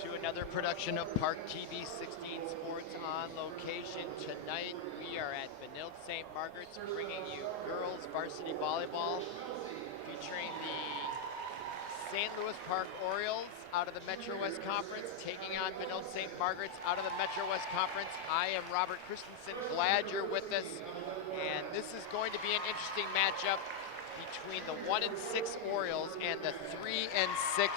to another production of ParkTV 16 Sports on location. Tonight we are at Benilde-St. Margaret's bringing you girls varsity volleyball featuring the St. Louis Park Orioles out of the Metro West Conference taking on Benilde-St. Margaret's out of the Metro West Conference. I am Robert Christensen, glad you're with us, and this is going to be an interesting matchup between the 1-6 Orioles and the 3-6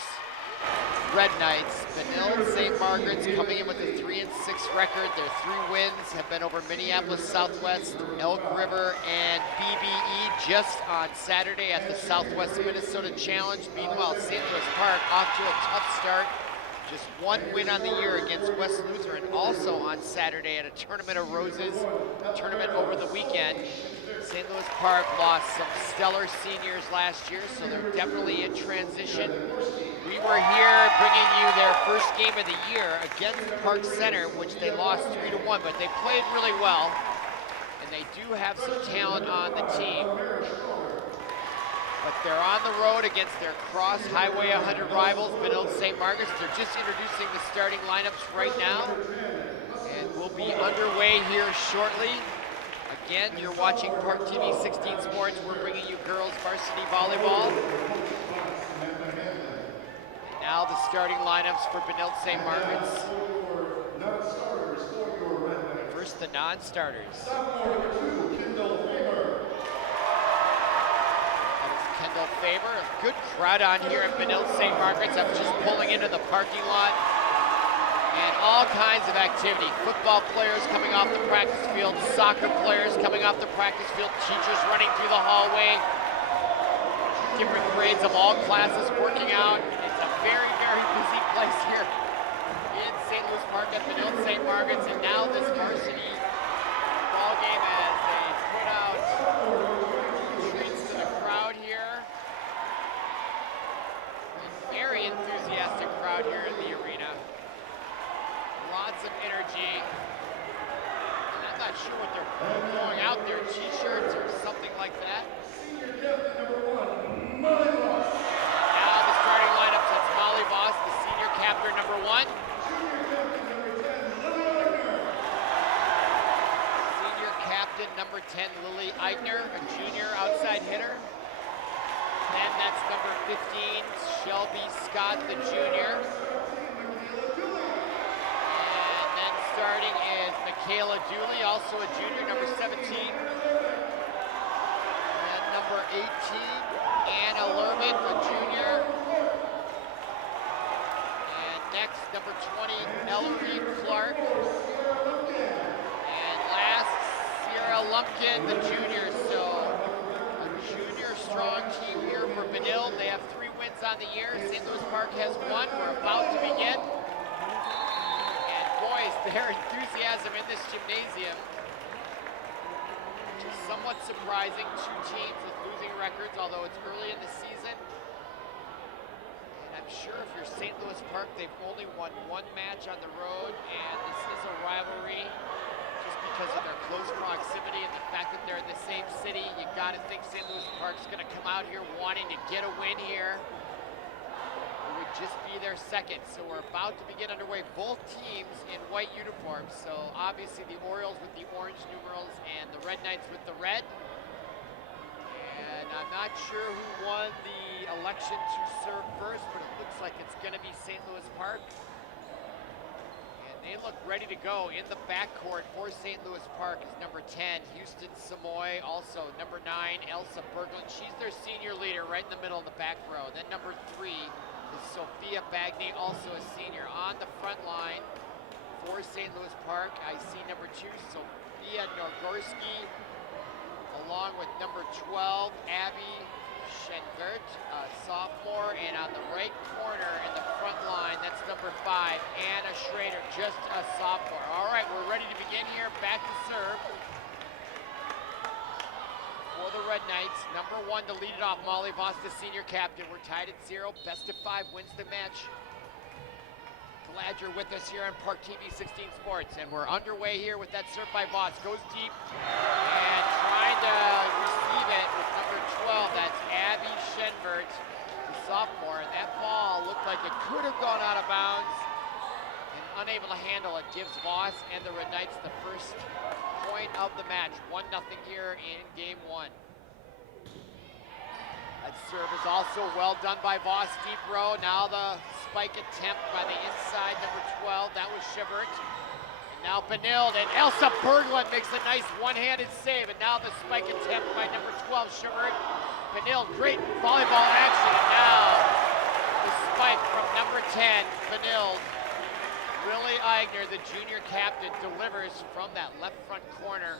Red Knights. Benilde-St. Margaret's coming in with a 3-6 record. Their 3 wins have been over Minneapolis Southwest, Elk River, and BBE just on Saturday at the Southwest Minnesota Challenge. Meanwhile, St. Louis Park off to a tough start. Just 1 win on the year against West Lutheran, also on Saturday at a Tournament of Roses tournament over the weekend. St. Louis Park lost some stellar seniors last year, so they're definitely in transition. We were here bringing you their first game of the year against Park Center, which they lost 3-1, but they played really well, and they do have some talent on the team. But they're on the road against their Cross Highway 100 rivals, Benilde-St. Margaret's. They're just introducing the starting lineups right now, and we'll be underway here shortly. Again, you're watching ParkTV 16 Sports. We're bringing you girls varsity volleyball. And now the starting lineups for Benilde-St. Margaret's. First, the non-starters. Kendall Faber, a good crowd on here at Benilde-St. Margaret's. I'm just pulling into the parking lot. And all kinds of activity. Football players coming off the practice field, soccer players coming off the practice field, teachers running through the hallway, different grades of all classes working out. It's a very, very busy place here in St. Louis Park at Benilde-St. Margaret's. And now this varsity ball game as they put out treats to the crowd here. A very enthusiastic crowd here in the arena. Lots of energy. And I'm not sure what they're throwing out there, t-shirts or something like that. Now the starting lineup, that's Molly Voss, the senior captain, number 1. Senior captain, number 10, Lily Eichner, a junior outside hitter. And that's number 15, Shelby Scott, the junior. Starting is Michaela Dooley, also a junior, number 17. And number 18, Anna Lerman, a junior. And next, number 20, Ellery Clark. And last, Sierra Lumpkin, the junior. So a junior strong team here for Benilde. They have 3 wins on the year. St. Louis Park has 1. We're about to begin. Their enthusiasm in this gymnasium, which is somewhat surprising. 2 teams with losing records, although it's early in the season. And I'm sure if you're St. Louis Park, they've only won 1 match on the road, and this is a rivalry just because of their close proximity and the fact that they're in the same city. You got to think St. Louis Park's going to come out here wanting to get a win here. Just be their second. So we're about to begin underway. Both teams in white uniforms. So obviously the Orioles with the orange numerals and the Red Knights with the red. And I'm not sure who won the election to serve first, but it looks like it's going to be St. Louis Park. And they look ready to go. In the backcourt for St. Louis Park is number 10, Houston Samoy. Also number 9, Elsa Berglund. She's their senior leader right in the middle of the back row. Then number 3, Sophia Bagney, also a senior. On the front line for St. Louis Park, I see number 2, Sophia Nogorski, along with number 12, Abby Schenvert, a sophomore. And on the right corner in the front line, that's number 5, Anna Schrader, just a sophomore. All right, we're ready to begin here. Back to serve for the Red Knights. Number 1 to lead it off, Molly Voss, the senior captain. We're tied at 0. Best of 5 wins the match. Glad you're with us here on ParkTV 16 Sports. And we're underway here with that serve by Voss. Goes deep and trying to receive it with number 12. That's Abby Schenvert, the sophomore. And that ball looked like it could have gone out of bounds. unable to handle it. Gives Voss and the Red Knights the first point of the match. 1-0 here in game one. That serve is also well done by Voss, deep row. Now the spike attempt by the inside, number 12. That was Shivert. And now Benilde, and Elsa Berglund makes a nice one-handed save. And now the spike attempt by number 12, Shivert. Benilde, great volleyball action. And now the spike from number 10, Benilde. Willie Eigner, the junior captain, delivers from that left front corner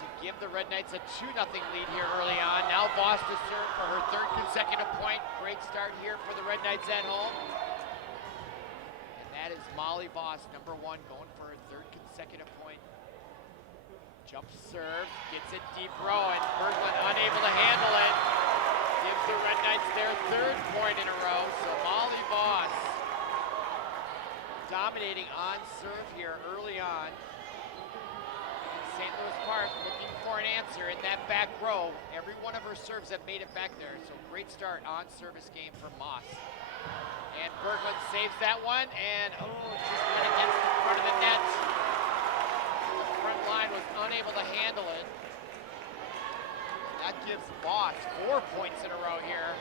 to give the Red Knights a 2-0 lead here early on. Now Voss to serve for her third consecutive point. Great start here for the Red Knights at home. And that is Molly Voss, number 1, going for her third consecutive point. Jump serve, gets it deep row, and Berglund unable to handle it. Gives the Red Knights their third point in a row. So Molly Voss dominating on serve here early on. St. Louis Park looking for an answer in that back row. Every one of her serves have made it back there, so great start on service game for Moss. And Berglund saves that one, and just went against the front of the net. The front line was unable to handle it. That gives Voss 4 points in a row here.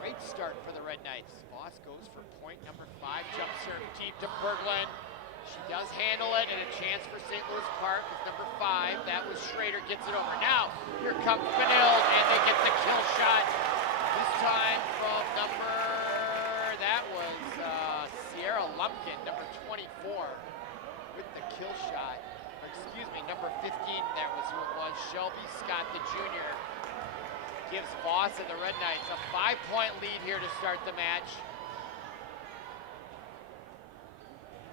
Great start for the Red Knights. Voss goes for point number 5. Jump serve deep to Berglund. She does handle it, and a chance for St. Louis Park with number 5. That was Schrader, gets it over. Now, here comes Benilde, and they get the kill shot. This time from that was Sierra Lumpkin, number 24, with the kill shot. Or excuse me, number 15, that was who it was. Shelby Scott, the junior, gives Voss and the Red Knights a 5-point lead here to start the match.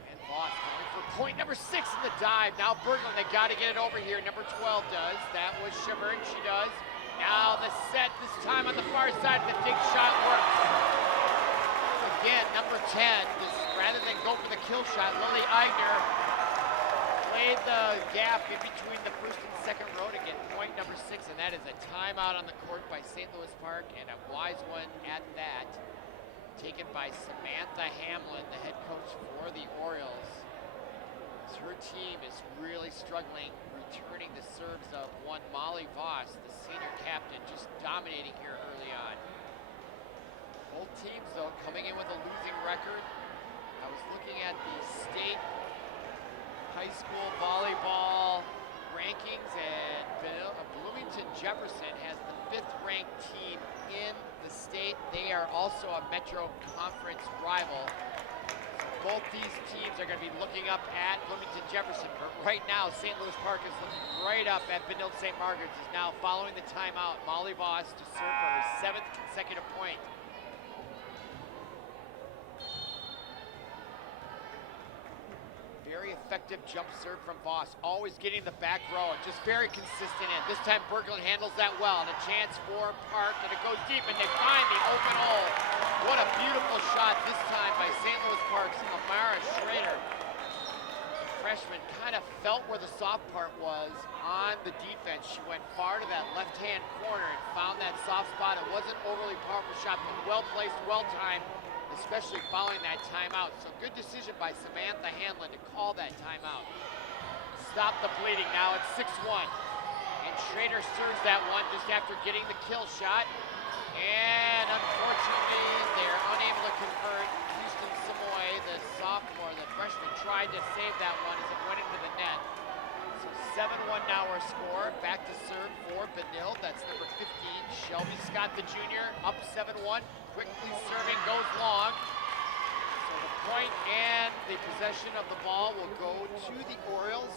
And Voss going for point number 6 in the dive. Now Berglund, they got to get it over here. Number 12 does. That was Shivert, she does. Now the set, this time on the far side, the dig shot works. Again, number 10, just rather than go for the kill shot, Lily Eigner played the gap in between the first and second row to get point number 6, and that is a timeout on the court by St. Louis Park, and a wise one at that, taken by Samantha Hamlin, the head coach for the Orioles. As her team is really struggling, returning the serves of one Molly Voss, the senior captain, just dominating here early on. Both teams, though, coming in with a losing record. I was looking at the state high school volleyball rankings, and Bloomington Jefferson has the 5th ranked team in the state. They are also a Metro Conference rival. So both these teams are going to be looking up at Bloomington Jefferson, but right now St. Louis Park is looking right up at Benilde-St. Margaret. Is now following the timeout. Molly Voss to serve for her 7th consecutive point. Very effective jump serve from Voss, always getting the back row and just very consistent in. This time Berglund handles that well, and a chance for Park, and it goes deep, and they find the open hole. What a beautiful shot this time by St. Louis Park's Amara Schrader. Freshman kind of felt where the soft part was on the defense. She went far to that left-hand corner and found that soft spot. It wasn't overly powerful shot, but well placed, well timed, especially following that timeout. So good decision by Samantha Hamlin to call that timeout. Stop the bleeding. Now it's 6-1. And Schrader serves that one just after getting the kill shot. And unfortunately, they're unable to convert. Houston Samoy, the sophomore, the freshman, tried to save that one as it went into the net. So 7-1 now our score. Back to serve for Benilde. That's number 15. Shelby Scott, the junior, up 7-1. Quickly serving, goes long. So the point and the possession of the ball will go to the Orioles.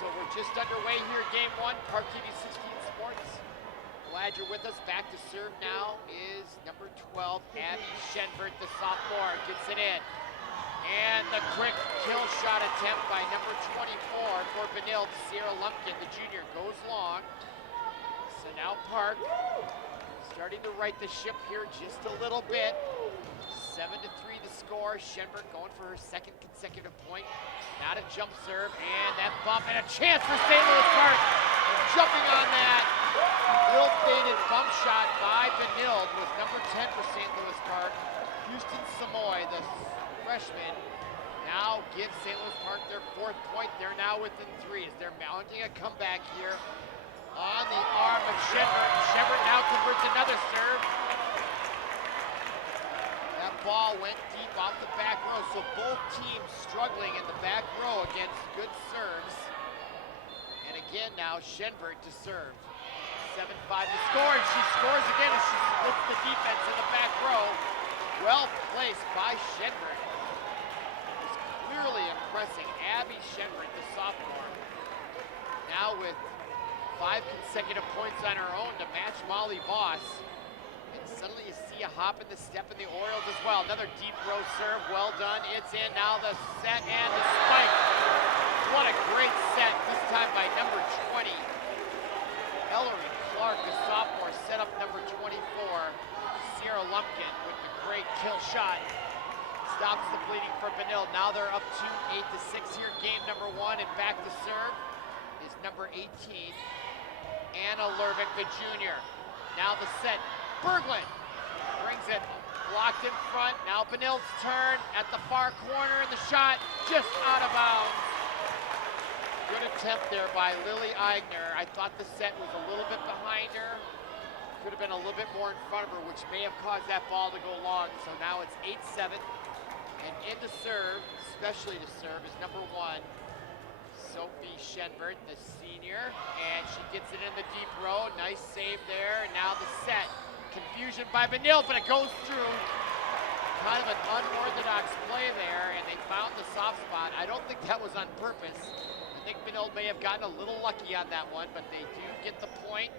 So we're just underway here, game 1, ParkTV 16 Sports. Glad you're with us. Back to serve now is number 12, Abby Shenvert, the sophomore, gets it in. And the quick kill shot attempt by number 24 for Benilde. Sierra Lumpkin, the junior, goes long. So now Park starting to right the ship here just a little bit. 7-3 the score. Schenberg going for her second consecutive point. Not a jump serve, and that bump, and a chance for St. Louis Park. Jumping on that ill-fated bump shot by Benilde was number 10 for St. Louis Park. Houston Samoy, the freshman, now gives St. Louis Park their fourth point. They're now within 3 as they're mounting a comeback here on the arm of Schenberg. Schenberg now converts another serve. That ball went deep off the back row, so both teams struggling in the back row against good serves. And again now, Schenberg to serve. 7-5 to score, and she scores again as she splits the defense in the back row. Well placed by Schenberg. It's clearly impressing. Abby Schenberg, the sophomore, now with 5 consecutive points on her own to match Molly Voss. And suddenly you see a hop in the step in the Orioles as well. Another deep row serve, well done. It's in now, the set and the spike. What a great set, this time by number 20. Ellery Clark, the sophomore, set up number 24. Sierra Lumpkin with the great kill shot. Stops the bleeding for Benilde. Now they're up to 8-6 here. Game number 1, and back to serve is number 18, Anna Lervick, the junior. Now the set. Berglund brings it, blocked in front. Now Benilde's turn at the far corner, and the shot just out of bounds. Good attempt there by Lily Eigner. I thought the set was a little bit behind her. Could have been a little bit more in front of her, which may have caused that ball to go long. So now it's 8-7, and in to serve, especially to serve, is number 1, Sophie Schenberg, the senior, and she gets it in the deep row. Nice save there, and now the set. Confusion by Benilde, but it goes through. Kind of an unorthodox play there, and they found the soft spot. I don't think that was on purpose. I think Benilde may have gotten a little lucky on that one, but they do get the point.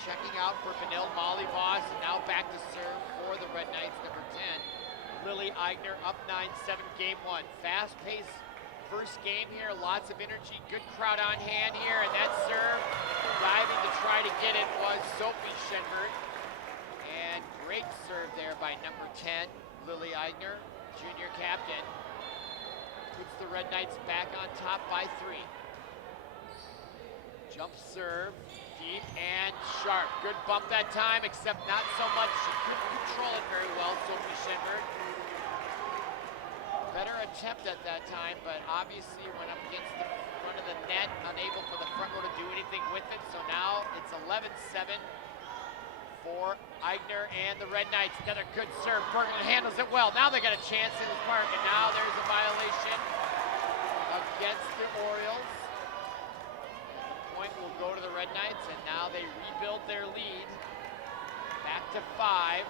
Checking out for Benilde, Molly Voss, and now back to serve for the Red Knights, number 10. Lily Eigner up 9-7, game 1. Fast-paced first game here, lots of energy, good crowd on hand here, and that serve, diving to try to get it, was Sophie Schenberg. And great serve there by number 10, Lily Eigner, junior captain. Puts the Red Knights back on top by 3. Jump serve, deep and sharp. Good bump that time, except not so much. She couldn't control it very well, Sophie Schenberg. Better attempt at that time, but obviously went up against the front of the net, unable for the front row to do anything with it. So now it's 11-7 for Eigner and the Red Knights. Another good serve. Berglund handles it well. Now they got a chance in the park, and now there's a violation against the Orioles. The point will go to the Red Knights, and now they rebuild their lead. Back to 5.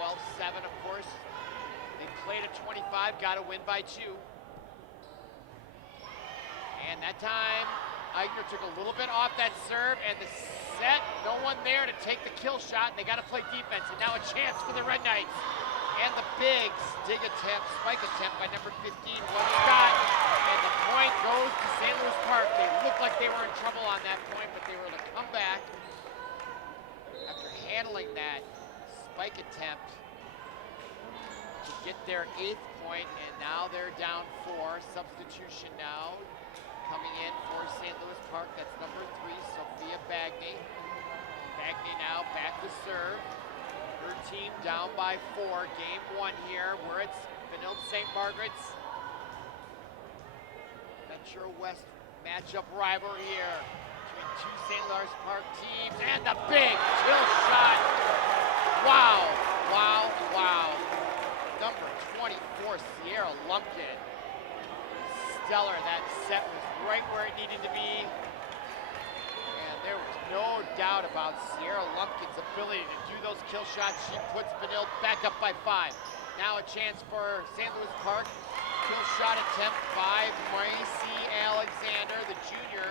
12-7, of course. They played at 25, got to win by 2. And that time, Eigner took a little bit off that serve, and the set, no one there to take the kill shot, and they got to play defense. And now a chance for the Red Knights. And the big spike attempt by number 15 was shot. And the point goes to St. Louis Park. They looked like they were in trouble on that point, but they were able to come back after handling that spike attempt to get their 8th point, and now they're down 4. Substitution now coming in for St. Louis Park. That's number 3, Sophia Bagney. Bagney now back to serve. Her team down by 4. Game 1 here. We're at Benilde-St. Margaret's Ventura West matchup rivalry here between 2 St. Louis Park teams, and the big kill shot. Wow, wow, wow. Number 24, Sierra Lumpkin. Stellar. That set was right where it needed to be. And there was no doubt about Sierra Lumpkin's ability to do those kill shots. She puts Benilde back up by 5. Now a chance for St. Louis Park. Kill shot attempt by Macy Alexander, the junior.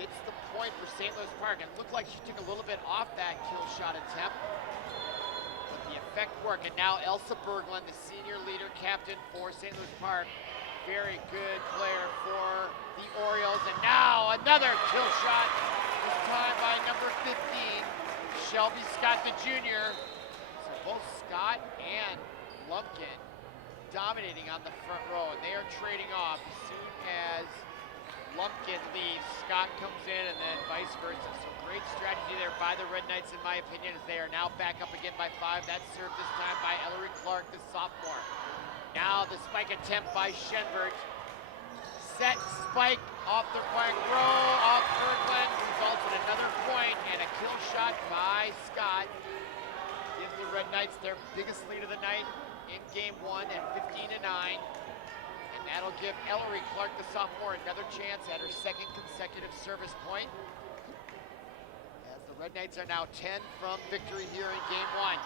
Gets the point for St. Louis Park. It looked like she took a little bit off that kill shot attempt. The effect work, and now Elsa Berglund, the senior leader captain for St. Louis Park. Very good player for the Orioles, and now another kill shot, this time by number 15, Shelby Scott, the junior. So both Scott and Lumpkin dominating on the front row, and they are trading off. As soon as Lumpkin leaves, Scott comes in, and then vice versa. So great strategy there by the Red Knights, in my opinion, as they are now back up again by 5. That served this time by Ellery Clark, the sophomore. Now the spike attempt by Schenberg. Set spike off the right row, off Berglund, results in another point, and a kill shot by Scott. Gives the Red Knights their biggest lead of the night in game 1 at 15-9. And that'll give Ellery Clark, the sophomore, another chance at her second consecutive service point. As the Red Knights are now 10 from victory here in game 1.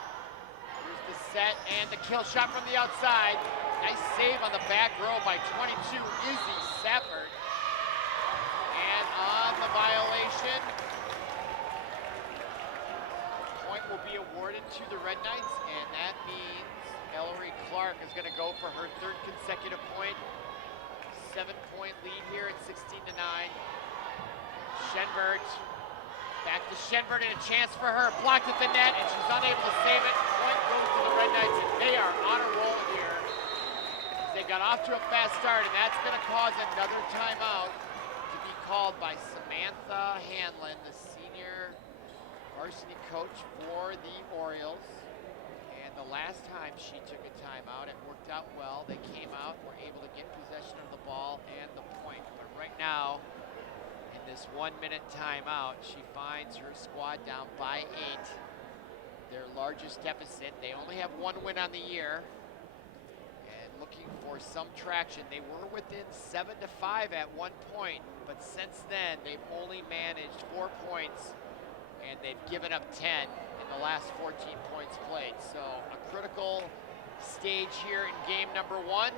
Here's the set and the kill shot from the outside. Nice save on the back row by 22, Izzy Safford. And on the violation, point will be awarded to the Red Knights, and that means Ellery Clark is going to go for her third consecutive point. 7-point lead here at 16-9. Schenberg, back to Schenberg, and a chance for her. Blocked at the net, and she's unable to save it. Point goes to the Red Knights, and they are on a roll here. They got off to a fast start, and that's going to cause another timeout to be called by Samantha Hanlon, the senior varsity coach for the Orioles. And the last time she took a timeout, it worked out well. They came out, were able to get possession of the ball and the point. But right now, in this 1-minute timeout, she finds her squad down by 8. Their largest deficit. They only have 1 win on the year. And looking for some traction. They were within 7-5 at one point, but since then, they've only managed 4 points, and they've given up 10 in the last 14 points played. So a critical stage here in game number 1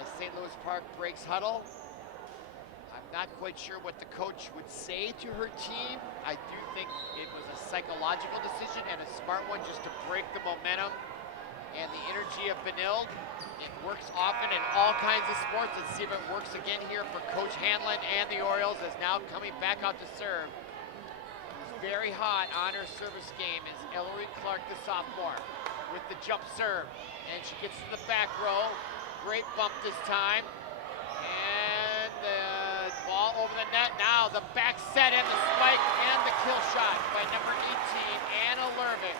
as St. Louis Park breaks huddle. I'm not quite sure what the coach would say to her team. I do think it was a psychological decision and a smart one just to break the momentum and the energy of Benilde. It works often in all kinds of sports. Let's see if it works again here for Coach Hanlon and the Orioles, as now coming back out to serve. Very hot on her service game is Ellery Clark, the sophomore, with the jump serve. And she gets to the back row. Great bump this time. And the ball over the net. Now the back set and the spike and the kill shot by number 18, Anna Lervik.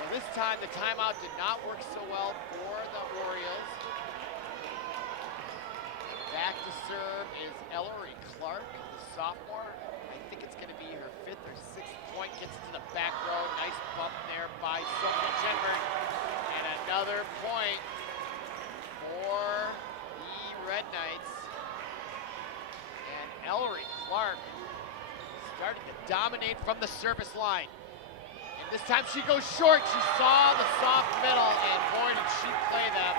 So this time the timeout did not work so well for the Orioles. Back to serve is Ellery Clark, the sophomore. I think it's going to be her 5th or 6th point. Gets to the back row. Nice bump there by Sophie Schenberg. And another point for the Red Knights. And Ellery Clark started to dominate from the service line. And this time she goes short. She saw the soft middle, and boy, did she play them.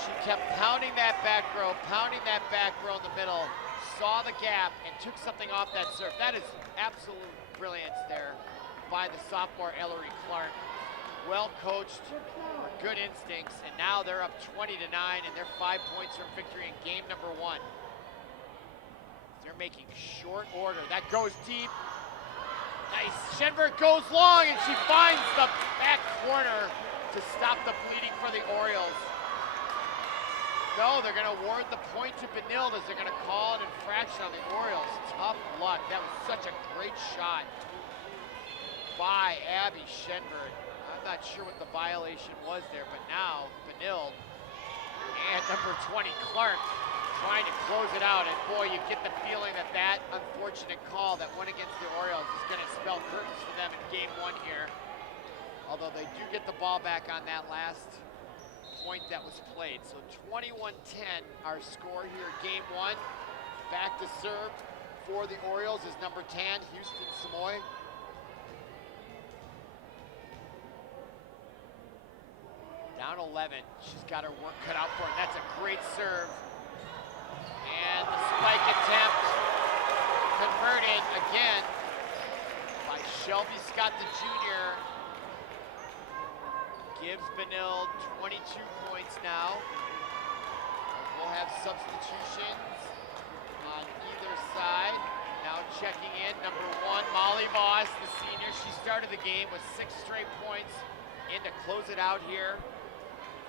She kept pounding that back row in the middle, saw the gap, and took something off that serve. That is absolute brilliance there by the sophomore Ellery Clark. Well coached, good instincts, and now they're up 20-9, and they're 5 points from victory in game number 1. They're making short order. That goes deep. Nice. Schenberg goes long, and she finds the back corner to stop the bleeding for the Orioles. No, they're going to award the point to Benilde as they're going to call an infraction on the Orioles. Tough luck. That was such a great shot by Abby Schenberg. I'm not sure what the violation was there, but now Benilde and number 20, Clark, trying to close it out. And boy, you get the feeling that that unfortunate call that went against the Orioles is going to spell curtains for them in game 1 here. Although they do get the ball back on that last point that was played. So 21-10 our score here, game 1. Back to serve for the Orioles is number 10, Houston Samoy. Down 11, she's got her work cut out for her. That's a great serve. And the spike attempt converted again by Shelby Scott, the junior. Gives Benilde 22 points now. We'll have substitutions on either side. Now checking in, number 1, Molly Voss, the senior. She started the game with 6 straight points in to close it out here.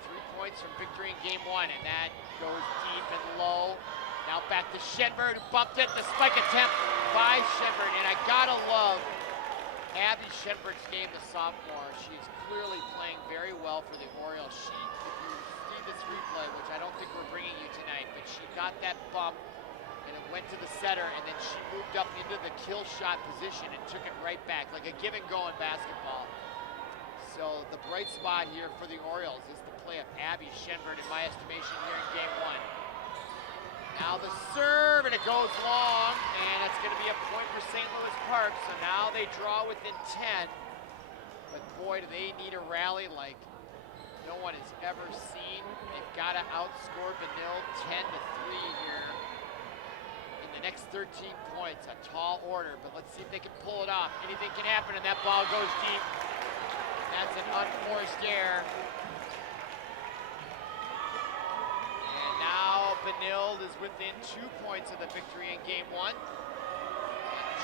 3 points from victory in game 1, and that goes deep and low. Now back to Shenberg, who bumped it. The spike attempt by Shenberg, and I gotta love Abby Shenberg's game, the sophomore. She's clearly playing very well for the Orioles. If you see this replay, which I don't think we're bringing you tonight, but she got that bump, and it went to the setter, and then she moved up into the kill shot position and took it right back, like a give and go in basketball. So the bright spot here for the Orioles is the play of Abby Shenberg, in my estimation, here in game 1. Now the serve, and it goes long, and it's going to be a point for St. Louis Park. So now they draw within 10. But boy, do they need a rally like no one has ever seen. They've got to outscore Benilde 10-3 here in the next 13 points. A tall order, but let's see if they can pull it off. Anything can happen, and that ball goes deep. That's an unforced error. Now Benilde is within 2 points of the victory in game 1.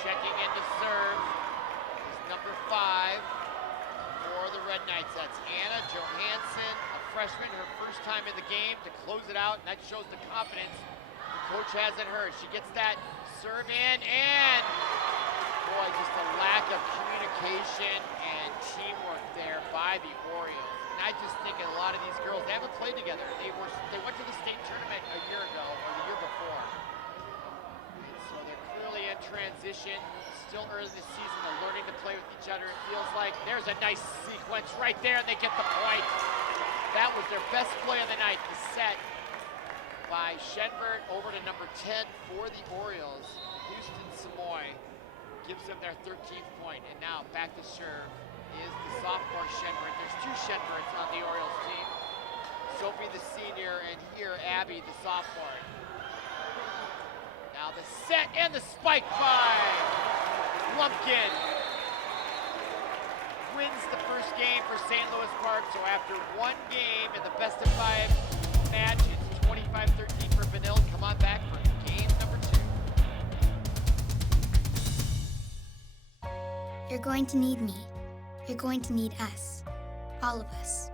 Checking in to serve is number 5 for the Red Knights. That's Anna Johansson, a freshman, her first time in the game to close it out, and that shows the confidence the coach has in her. She gets that serve in, and boy, just a lack of communication and teamwork there by the Orioles. I just think a lot of these girls, they haven't played together. They went to the state tournament a year ago, or the year before. And so they're clearly in transition. Still early this season, they're learning to play with each other. It feels like there's a nice sequence right there, and they get the point. That was their best play of the night, the set by Shenberg over to number 10 for the Orioles. Houston Samoy gives them their 13th point, and now back to serve is the sophomore Shenberg. There's 2 Shenbergs on the Orioles team. Sophie, the senior, and here Abby, the sophomore. Now the set and the spike by Lumpkin. Wins the first game for St. Louis Park. So after 1 game in the best of 5 match, it's 25-13 for Benilde. Come on back for game number 2. You're going to need me. You're going to need us, all of us.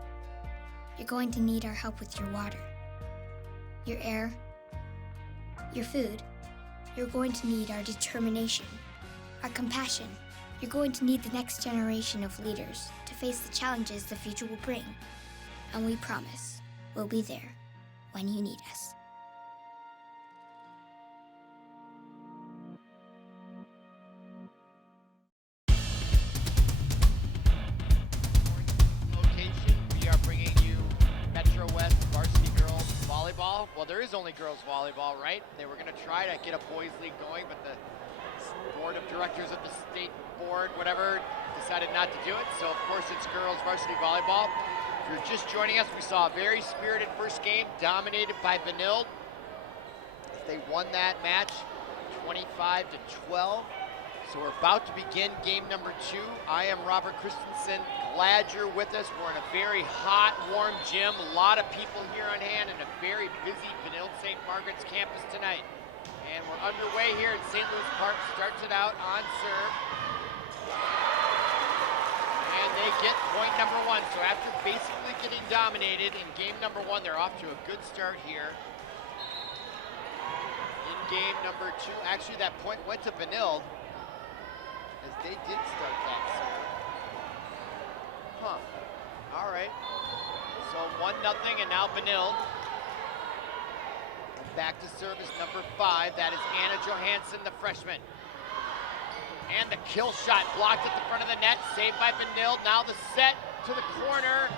You're going to need our help with your water, your air, your food. You're going to need our determination, our compassion. You're going to need the next generation of leaders to face the challenges the future will bring. And we promise we'll be there when you need us. Well, there is only girls volleyball, right? They were going to try to get a boys league going, but the board of directors of the state board, whatever, decided not to do it. So, of course, it's girls varsity volleyball. If you're just joining us, we saw a very spirited first game dominated by Benilde. They won that match 25-12. So we're about to begin game number 2. I am Robert Christensen. Glad you're with us. We're in a very hot, warm gym. A lot of people here on hand and a very busy Benilde-St. Margaret's campus tonight. And we're underway here at St. Louis Park. Starts it out on serve. And they get point number 1. So after basically getting dominated in game number 1, they're off to a good start here. In game number 2, actually that point went to Benilde, as they did start that serve. All right. So 1-0, and now Benilde. Back to service number 5. That is Anna Johansson, the freshman. And the kill shot blocked at the front of the net, saved by Benilde. Now the set to the corner,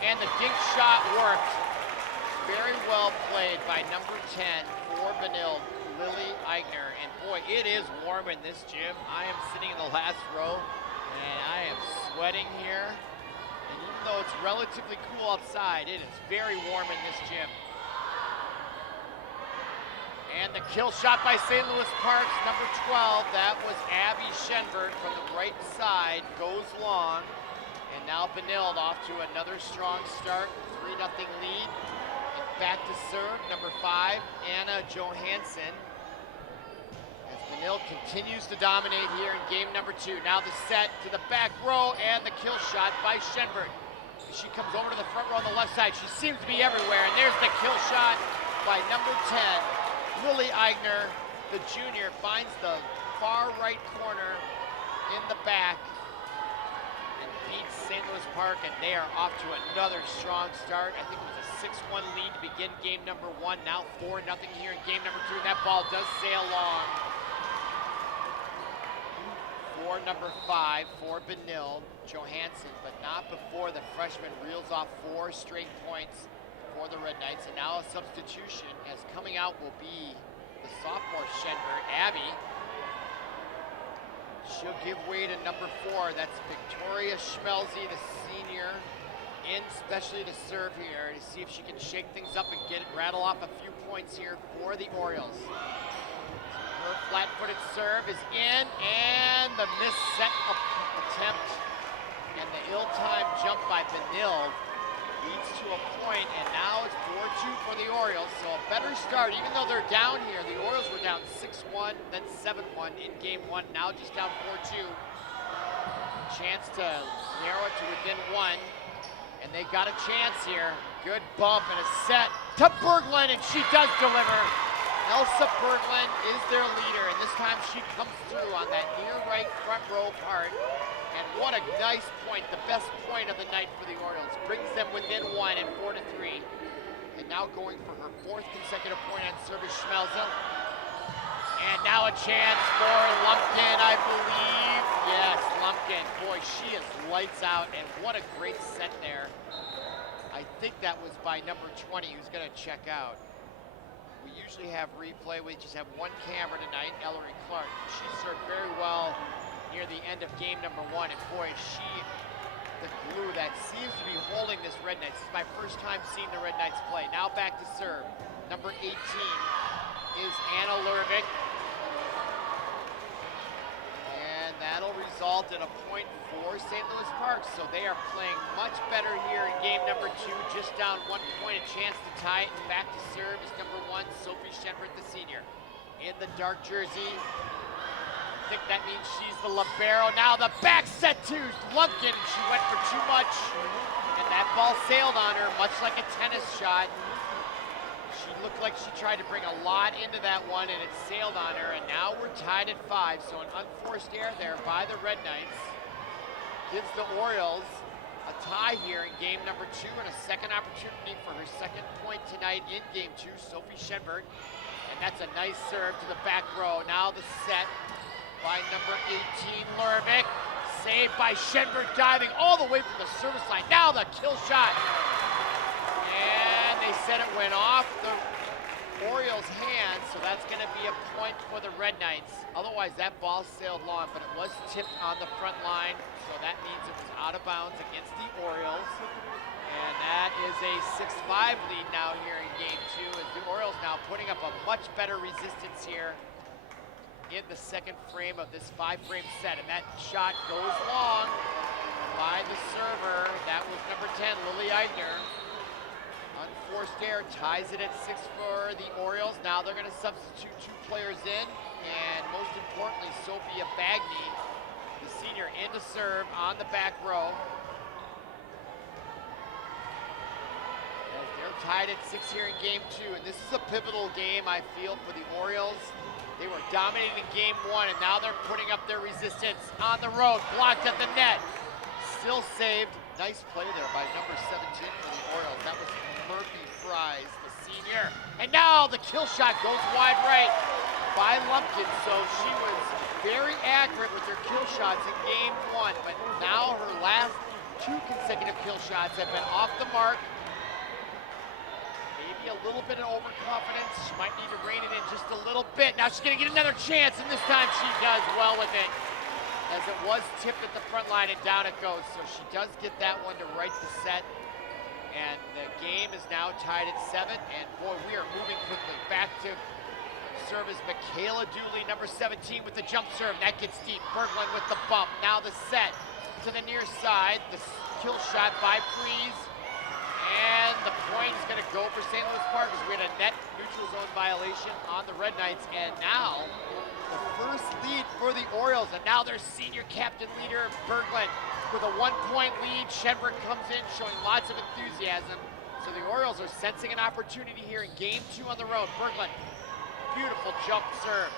and the dink shot worked. Very well played by number 10 for Benilde, Lily Eigner. And boy, it is warm in this gym. I am sitting in the last row, and I am sweating here. And even though it's relatively cool outside, it is very warm in this gym. And the kill shot by St. Louis Park's number 12, that was Abby Shenberg from the right side, goes long. And now Benilde off to another strong start, 3-0 lead. And back to serve, number 5, Anna Johansson. As Benilde continues to dominate here in game number 2. Now the set to the back row, and the kill shot by Shenberg. She comes over to the front row on the left side. She seems to be everywhere, and there's the kill shot by number 10. Lily Eigner, the junior, finds the far right corner in the back and beats St. Louis Park, and they are off to another strong start. I think it was a 6-1 lead to begin game number 1. Now 4-0 here in game number 2. That ball does sail long. For number 5 for Benilde, Johansson, but not before the freshman reels off 4 straight points for the Red Knights. And now a substitution, as coming out will be the sophomore Shenberg, Abby. She'll give way to number 4. That's Victoria Schmelze, the senior, in especially to serve here to see if she can shake things up and rattle off a few points here for the Orioles. Her flat-footed serve is in, and the missed set attempt and the ill-timed jump by Benilde leads to a point, and now it's 4-2 for the Orioles. So a better start, even though they're down here. The Orioles were down 6-1, then 7-1 in game 1. Now just down 4-2. Chance to narrow it to within 1, and they got a chance here. Good bump and a set to Berglund, and she does deliver. Elsa Berglund is their leader, and this time she comes through on that near right front row part. And what a nice point, the best point of the night for the Orioles. Brings them within 1 and 4-3. And now going for her 4th consecutive point on service, Schmelze. And now a chance for Lumpkin, I believe. Yes, Lumpkin. Boy, she is lights out, and what a great set there. I think that was by number 20, who's gonna check out. We usually have replay. We just have one camera tonight, Ellery Clark. She served very well near the end of game number 1, and boy, the glue that seems to be holding this Red Knights. This is my first time seeing the Red Knights play. Now back to serve. Number 18 is Anna Lervik. And that'll result in a point for St. Louis Park. So they are playing much better here in game number 2, just down 1 point, a chance to tie it. And back to serve is number 1, Sophie Shenberg, the senior, in the dark jersey. I think that means she's the libero. Now the back set to Lumpkin. She went for too much, and that ball sailed on her, much like a tennis shot. She looked like she tried to bring a lot into that one, and it sailed on her, and now we're tied at 5. So an unforced error there by the Red Knights gives the Orioles a tie here in game number 2, and a second opportunity for her 2nd point tonight in game 2, Sophie Shenberg. And that's a nice serve to the back row. Now the set by number 18, Lervik. Saved by Shenberg, diving all the way from the service line. Now the kill shot. And they said it went off the Orioles' hands, so that's going to be a point for the Red Knights. Otherwise, that ball sailed long, but it was tipped on the front line, so that means it was out of bounds against the Orioles. And that is a 6-5 lead now here in game 2, as the Orioles now putting up a much better resistance here in the 2nd frame of this 5-frame set. And that shot goes long by the server. That was number 10, Lily Eigner. Unforced error ties it at 6 for the Orioles. Now they're gonna substitute 2 players in, and most importantly, Sophia Bagney, the senior, in to serve on the back row. As they're tied at 6 here in game 2, and this is a pivotal game, I feel, for the Orioles. They were dominating in game 1, and now they're putting up their resistance on the road. Blocked at the net. Still saved. Nice play there by number 17 for the Orioles. That was Murphy Fries, the senior. And now the kill shot goes wide right by Lumpkin. So she was very accurate with her kill shots in game 1, but now her last 2 consecutive kill shots have been off the mark. A little bit of overconfidence. She might need to rein it in just a little bit. Now she's gonna get another chance, and this time she does well with it, as it was tipped at the front line, and down it goes. So she does get that one to right the set, and the game is now tied at 7. And boy, we are moving quickly. Back to serve is Michaela Dooley, number 17, with the jump serve. That gets deep. Berglund with the bump. Now the set to the near side. The kill shot by Freeze. And the point is going to go for St. Louis Park, as we had a net neutral zone violation on the Red Knights. And now the first lead for the Orioles, and now their senior captain leader, Berglund, with a 1-point lead. Shenberg comes in showing lots of enthusiasm. So the Orioles are sensing an opportunity here in game 2 on the road. Berglund, beautiful jump serve.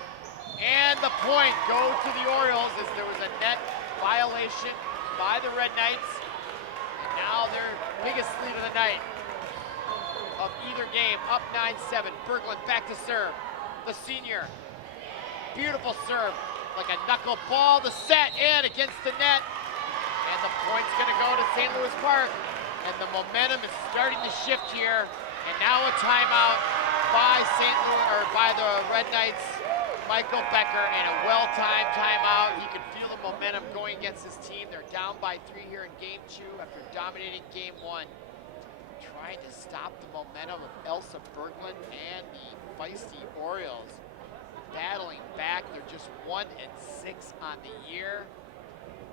And the point goes to the Orioles as there was a net violation by the Red Knights. And now their biggest lead of the night of either game, up 9-7. Berglund back to serve. The senior, beautiful serve, like a knuckle ball. The set in against the net. And the point's gonna go to St. Louis Park. And the momentum is starting to shift here. And now a timeout by by the Red Knights. Michael Becker, and a well-timed timeout. He could feel the momentum going against his team. They're down by 3 here in game 2 after dominating game 1. Trying to stop the momentum of Elsa Berglund and the feisty Orioles. Battling back, they're just 1-6 on the year,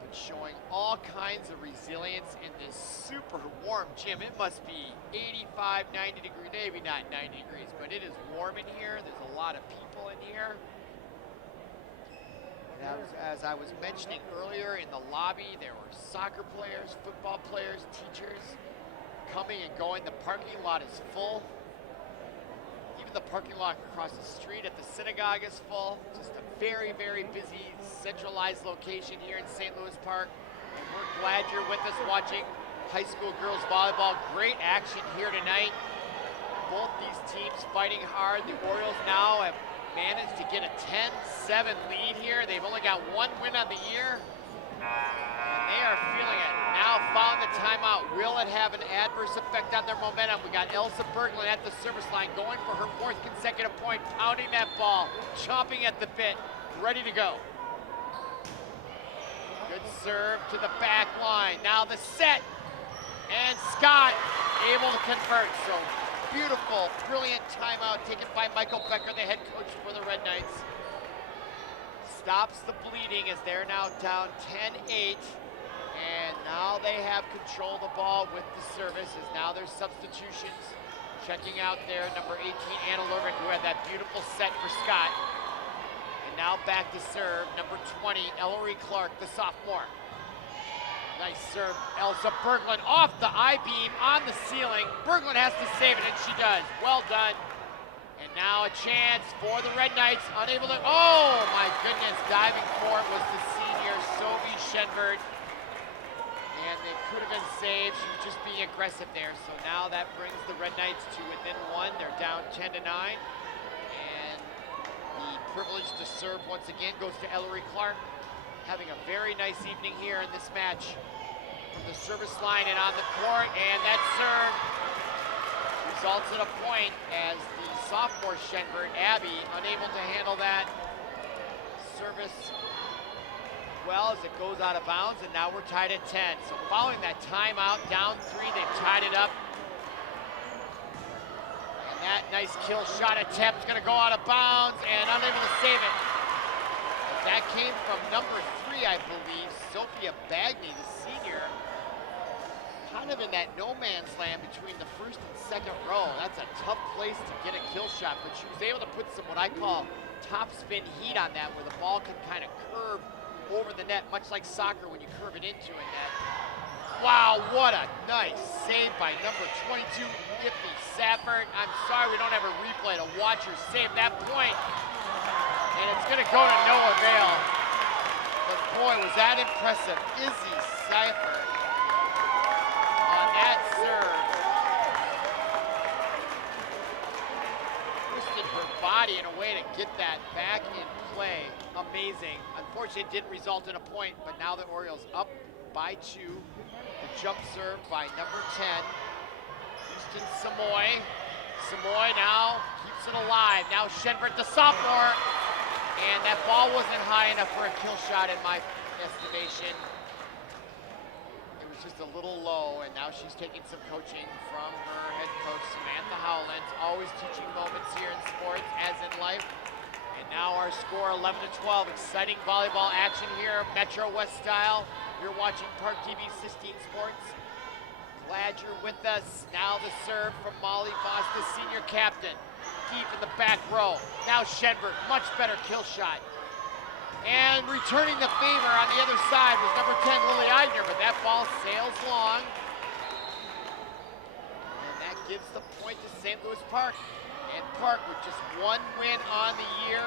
but showing all kinds of resilience in this super warm gym. It must be 85, 90 degrees, maybe not 90 degrees, but it is warm in here. There's a lot of people in here. As I was mentioning earlier, in the lobby, there were soccer players, football players, teachers coming and going. The parking lot is full. Even the parking lot across the street at the synagogue is full. Just a very, very busy, centralized location here in St. Louis Park. And we're glad you're with us watching high school girls volleyball. Great action here tonight. Both these teams fighting hard. The Orioles now have managed to get a 10-7 lead here. They've only got 1 win on the year, and they are feeling it. Now following the timeout, will it have an adverse effect on their momentum? We got Elsa Berglund at the service line going for her 4th consecutive point, pounding that ball, chomping at the bit, ready to go. Good serve to the back line. Now the set, and Scott able to convert. So beautiful, brilliant timeout taken by Michael Becker, the head coach for the Red Knights. Stops the bleeding as they're now down 10-8. And now they have control of the ball with the service as now there's substitutions. Checking out there, number 18, Anna Lurvin, who had that beautiful set for Scott. And now back to serve, number 20, Ellery Clark, the sophomore. Nice serve, Elsa Berglund off the I-beam on the ceiling. Berglund has to save it, and she does. Well done. And now a chance for the Red Knights, unable to, oh my goodness, diving for it was the senior, Sophie Shenberg. And it could have been saved, she was just being aggressive there. So now that brings the Red Knights to within 1, they're down 10-9. And the privilege to serve once again goes to Ellery Clark. Having a very nice evening here in this match from the service line and on the court, and that serve results in a point as the sophomore Shenberg, Abby, unable to handle that service well as it goes out of bounds, and now we're tied at 10. So following that timeout, down 3, they've tied it up. And that nice kill shot attempt is gonna go out of bounds and unable to save it. That came from number 3, I believe, Sophia Bagney, the senior. Kind of in that no man's land between the first and second row. That's a tough place to get a kill shot, but she was able to put some what I call top spin heat on that, where the ball can kind of curve over the net, much like soccer when you curve it into a net. Wow, what a nice save by number 22, Iffy Safford. I'm sorry we don't have a replay to watch her save that point. And it's gonna go to no avail. But boy, was that impressive. Izzy Safford on that serve. Twisted her body in a way to get that back in play. Amazing. Unfortunately, it didn't result in a point, but now the Orioles up by 2. The jump serve by number 10, Houston Samoy. Samoy now keeps it alive. Now Shenberg, the sophomore, and that ball wasn't high enough for a kill shot in my estimation. It was just a little low, and now she's taking some coaching from her head coach, Samantha Howland. Always teaching moments here in sports, as in life. And now our score 11-12. Exciting volleyball action here, Metro West style. You're watching ParkTV 16 Sports. Glad you're with us. Now the serve from Molly Voss, the senior captain. Deep in the back row. Now Shenberg, much better kill shot. And returning the favor on the other side was number 10, Lily Eidner, but that ball sails long. And that gives the point to St. Louis Park. And Park with just one win on the year,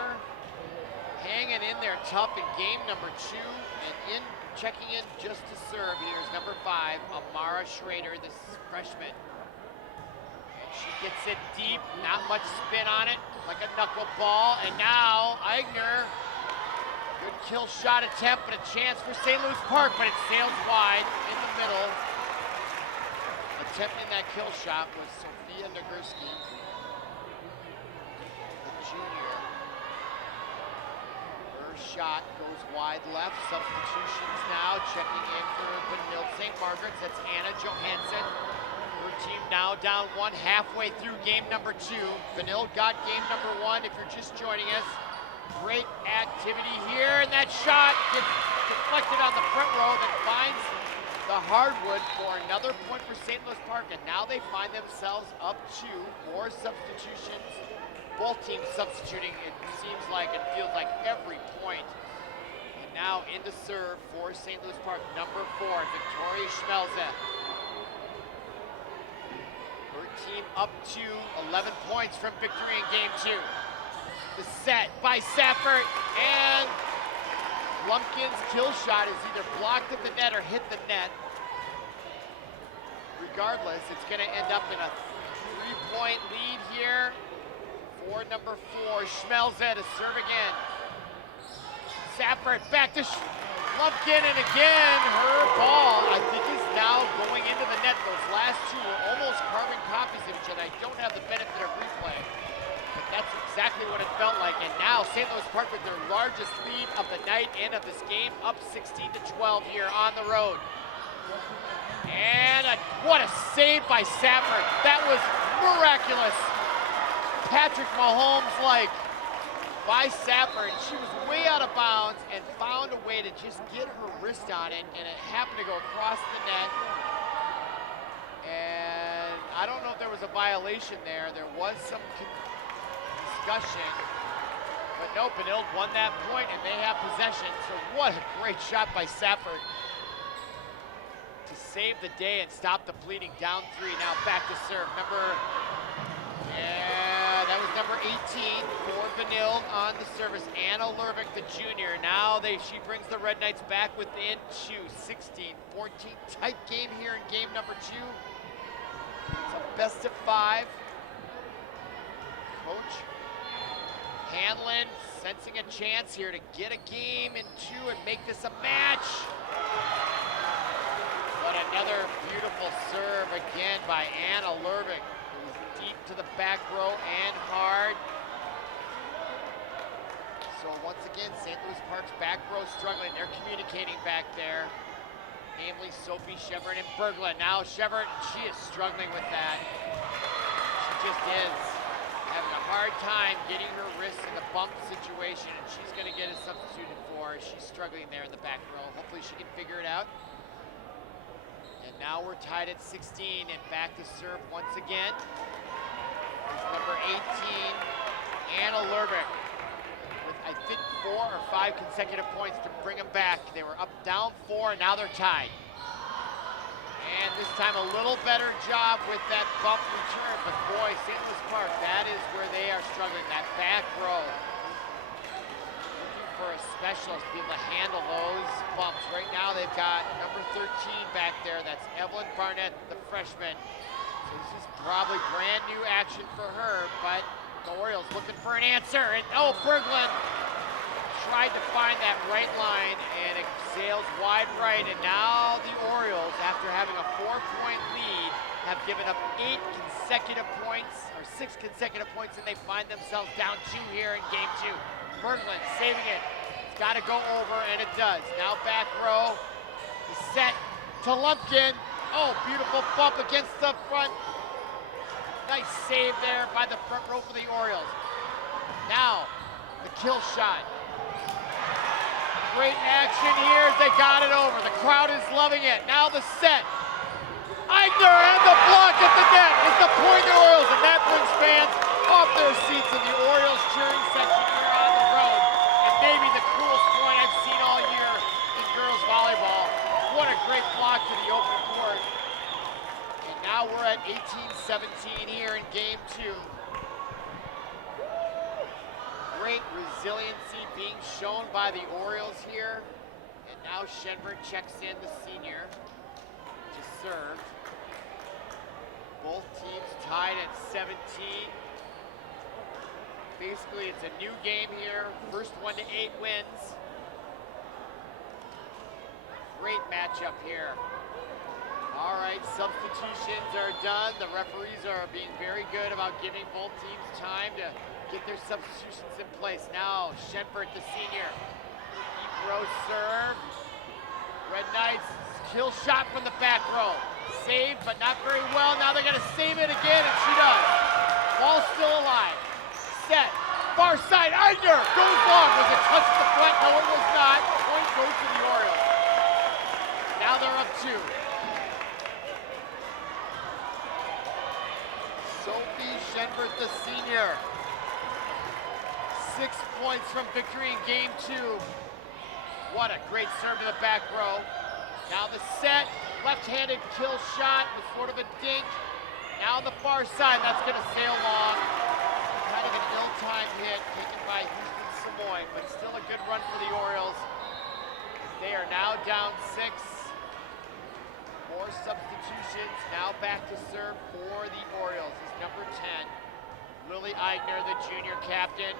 hanging in there tough in game number 2, and checking in just to serve here is number 5, Amara Schrader, this freshman. And she gets it deep, not much spin on it, like a knuckleball. And now Eidner, good kill shot attempt, but a chance for St. Louis Park, but it sails wide in the middle. Attempting that kill shot was Sophia Nagurski, the junior. Her shot goes wide left. Substitutions now, checking in for Benilde-St. Margaret. That's Anna Johansson. Her team now down 1 halfway through game number 2. Benilde got game number 1 if you're just joining us. Great activity here, and that shot gets deflected on the front row that finds the hardwood for another point for St. Louis Park, and now they find themselves up 2. More substitutions, both teams substituting, it seems like, and feels like every point. And now in the serve for St. Louis Park, number 4, Victoria Schmelze. Her team up to 11 points from victory in game 2. The set by Saffert, and Lumpkin's kill shot is either blocked at the net or hit the net. Regardless, it's going to end up in a 3-point lead here for number 4, Schmelze to serve again. Saffert back to Lumpkin, and again, her ball, I think, is now going into the net. Those last 2 were almost carbon copies of each other. I don't have the benefit of replay. That's exactly what it felt like, and now St. Louis Park with their largest lead of the night and of this game, up 16-12 here on the road. And what a save by Saffert. That was miraculous. Patrick Mahomes-like by Saffert. She was way out of bounds and found a way to just get her wrist on it, and it happened to go across the net. And I don't know if there was a violation there. There was some discussion, but no, Benilde won that point and they have possession. So what a great shot by Saffert to save the day and stop the bleeding. Down 3, now back to serve. That was number 18 for Benilde on the service. Anna Lervik, the junior. Now she brings the Red Knights back within 2, 16-14. Tight game here in game number 2. It's a best of 5. Coach Hanlon sensing a chance here to get a game in 2 and make this a match. But another beautiful serve again by Anna Lervik, who's deep to the back row and hard. So once again, St. Louis Park's back row struggling. They're communicating back there, namely Sophie Chevron and Berglund. Now Chevron, she is struggling with that. She just is. Having a hard time getting her wrist in the bump situation, and she's going to get it substituted for. She's struggling there in the back row. Hopefully she can figure it out. And now we're tied at 16, and back to serve once again is number 18, Anna Lervik, with I think 4 or 5 consecutive points to bring them back. They were up down 4, and now they're tied. And this time a little better job with that bump return, but boy, St. Louis Park, that is where they are struggling, that back row. Looking for a specialist to be able to handle those bumps. Right now they've got number 13 back there, that's Evelyn Barnett, the freshman. So this is probably brand new action for her, but the Orioles looking for an answer. And oh, Berglund tried to find that right line, and it sails wide right, and now the Orioles, after having a 4-point lead, have given up 8 consecutive points, or 6 consecutive points, and they find themselves down 2 here in game 2. Berglund saving it. It's got to go over, and it does. Now back row, the set to Lumpkin. Oh, beautiful bump against the front. Nice save there by the front row for the Orioles. Now, the kill shot. Great action here as they got it over. The crowd is loving it. Now the set. Eidner and the block at the net is the point of the Orioles, and that brings fans off their seats in the Orioles cheering section here on the road. And maybe the coolest one 17 here in game 2. Great resiliency being shown by the Orioles here. And now Shenford checks in, the senior, to serve. Both teams tied at 17. Basically, it's a new game here. First 1 to 8 wins. Great matchup here. All right, substitutions are done. The referees are being very good about giving both teams time to get their substitutions in place. Now, Shenford, the senior. Deep row serve. Red Knights, kill shot from the back row. Saved, but not very well. Now they're gonna save it again, and she does. Ball's still alive. Set, far side, Eigner goes long. Was it touch at the front? No, it was not. Point goes to the Orioles. Now they're up 2. Sophie Shenford, the senior. 6 points from victory in game 2. What a great serve to the back row. Now the set, left-handed kill shot with sort of a dink. Now on the far side, that's gonna sail long. Kind of an ill-timed hit taken by Houston Samoy, but still a good run for the Orioles. They are now down 6. More substitutions, now back to serve for the Orioles is number 10. Lily Eigner, the junior captain.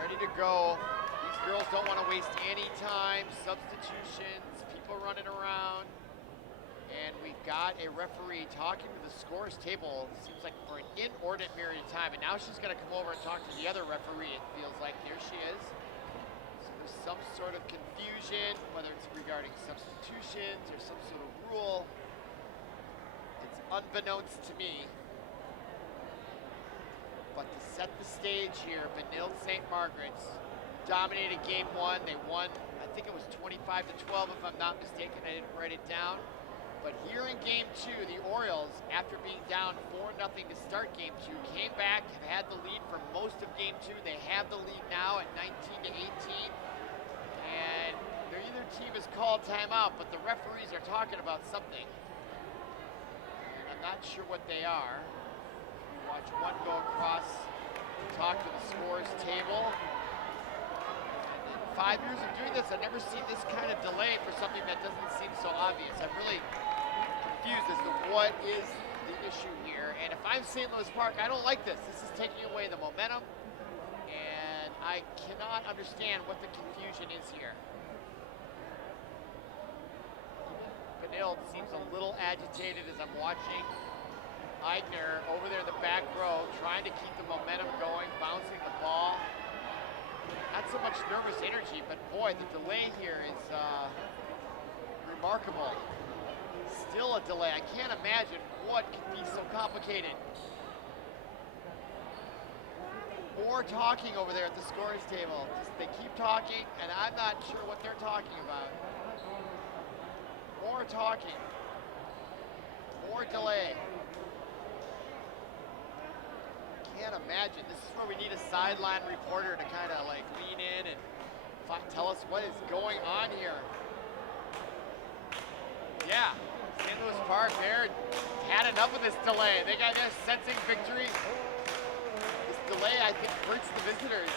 Ready to go. These girls don't want to waste any time. Substitutions, people running around. And we've got a referee talking to the scores table, it seems like for an inordinate period of time. And now she's going to come over and talk to the other referee, it feels like. Here she is. So there's some sort of confusion, whether it's regarding substitutions or some sort of rule. It's unbeknownst to me. But to set the stage here, Benilde-St. Margaret's dominated game 1. They won, I think it was 25-12 if I'm not mistaken. I didn't write it down. But here in game 2, the Orioles, after being down 4-0 to start game 2, came back, have had the lead for most of game 2. They have the lead now at 19-18. And either team has called timeout, but the referees are talking about something. And I'm not sure what they are. We watch one go across, talk to the scores table. And in 5 years of doing this, I've never seen this kind of delay for something that doesn't seem so obvious. I'm really confused as to what is the issue here. And if I'm St. Louis Park, I don't like this. This is taking away the momentum, and I cannot understand what the confusion is here. Benilde seems a little agitated as I'm watching. Eigner over there in the back row, trying to keep the momentum going, bouncing the ball. Not so much nervous energy, but boy, the delay here is remarkable. Still a delay. I can't imagine what could be so complicated. More talking over there at the scores table. They keep talking, and I'm not sure what they're talking about. More talking. More delay. Can't imagine. This is where we need a sideline reporter to kind of like lean in and tell us what is going on here. Yeah, St. Louis Park, they're had enough of this delay. They got this sensing victory. This delay, I think, hurts the visitors.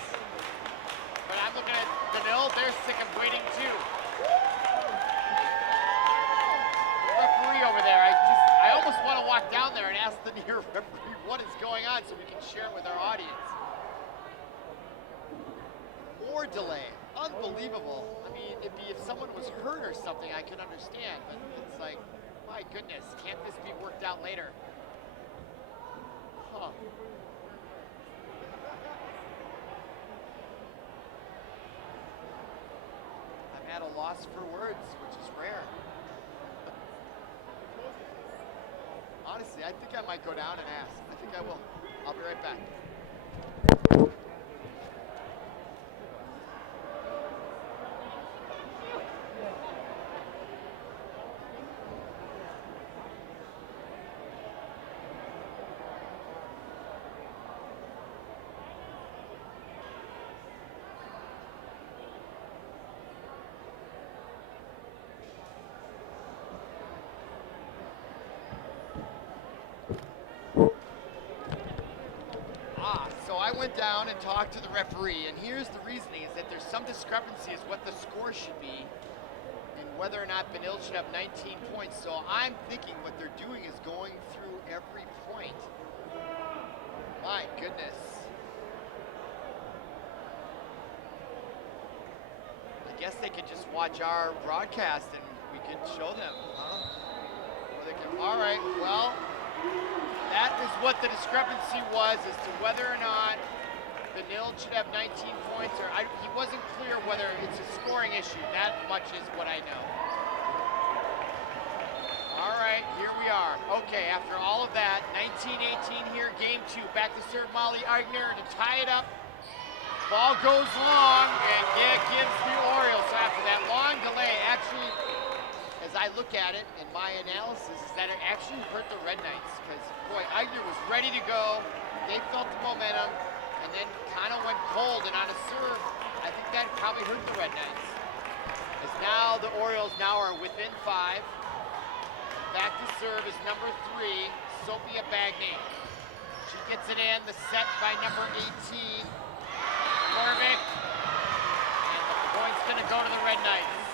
But I'm looking at Benilde, they're sick of waiting too. The referee over there, I almost want to walk down there and ask the near referee what is going on so we can share it with our audience. More delay. Unbelievable. I mean, it'd be if someone was hurt or something, I could understand, but it's like, my goodness, can't this be worked out later? Huh. I'm at a loss for words, which is rare. Honestly, I think I might go down and ask. I think I will. I'll be right back. So I went down and talked to the referee, and here's the reasoning, is that there's some discrepancy as what the score should be and whether or not Benilde should have 19 points. So I'm thinking what they're doing is going through every point. My goodness. I guess they could just watch our broadcast and we could show them, huh? Or they can, all right, well, that is what the discrepancy was as to whether or not Benilde should have 19 points, or he wasn't clear whether it's a scoring issue. That much is what I know. All right, here we are. Okay, after all of that, 19-18 here, game 2. Back to serve Molly Eigner to tie it up. Ball goes long, and it gives the Orioles. So after that long delay, actually, as I look at it, in my analysis, is that it actually hurt the Red Knights, because, boy, Eigner was ready to go. They felt the momentum, and then kind of went cold, and on a serve, I think that probably hurt the Red Knights. As now the Orioles now are within 5. Back to serve is number 3, Sophia Bagney. She gets it in, the set by number 18, Corvick, and the point's gonna go to the Red Knights.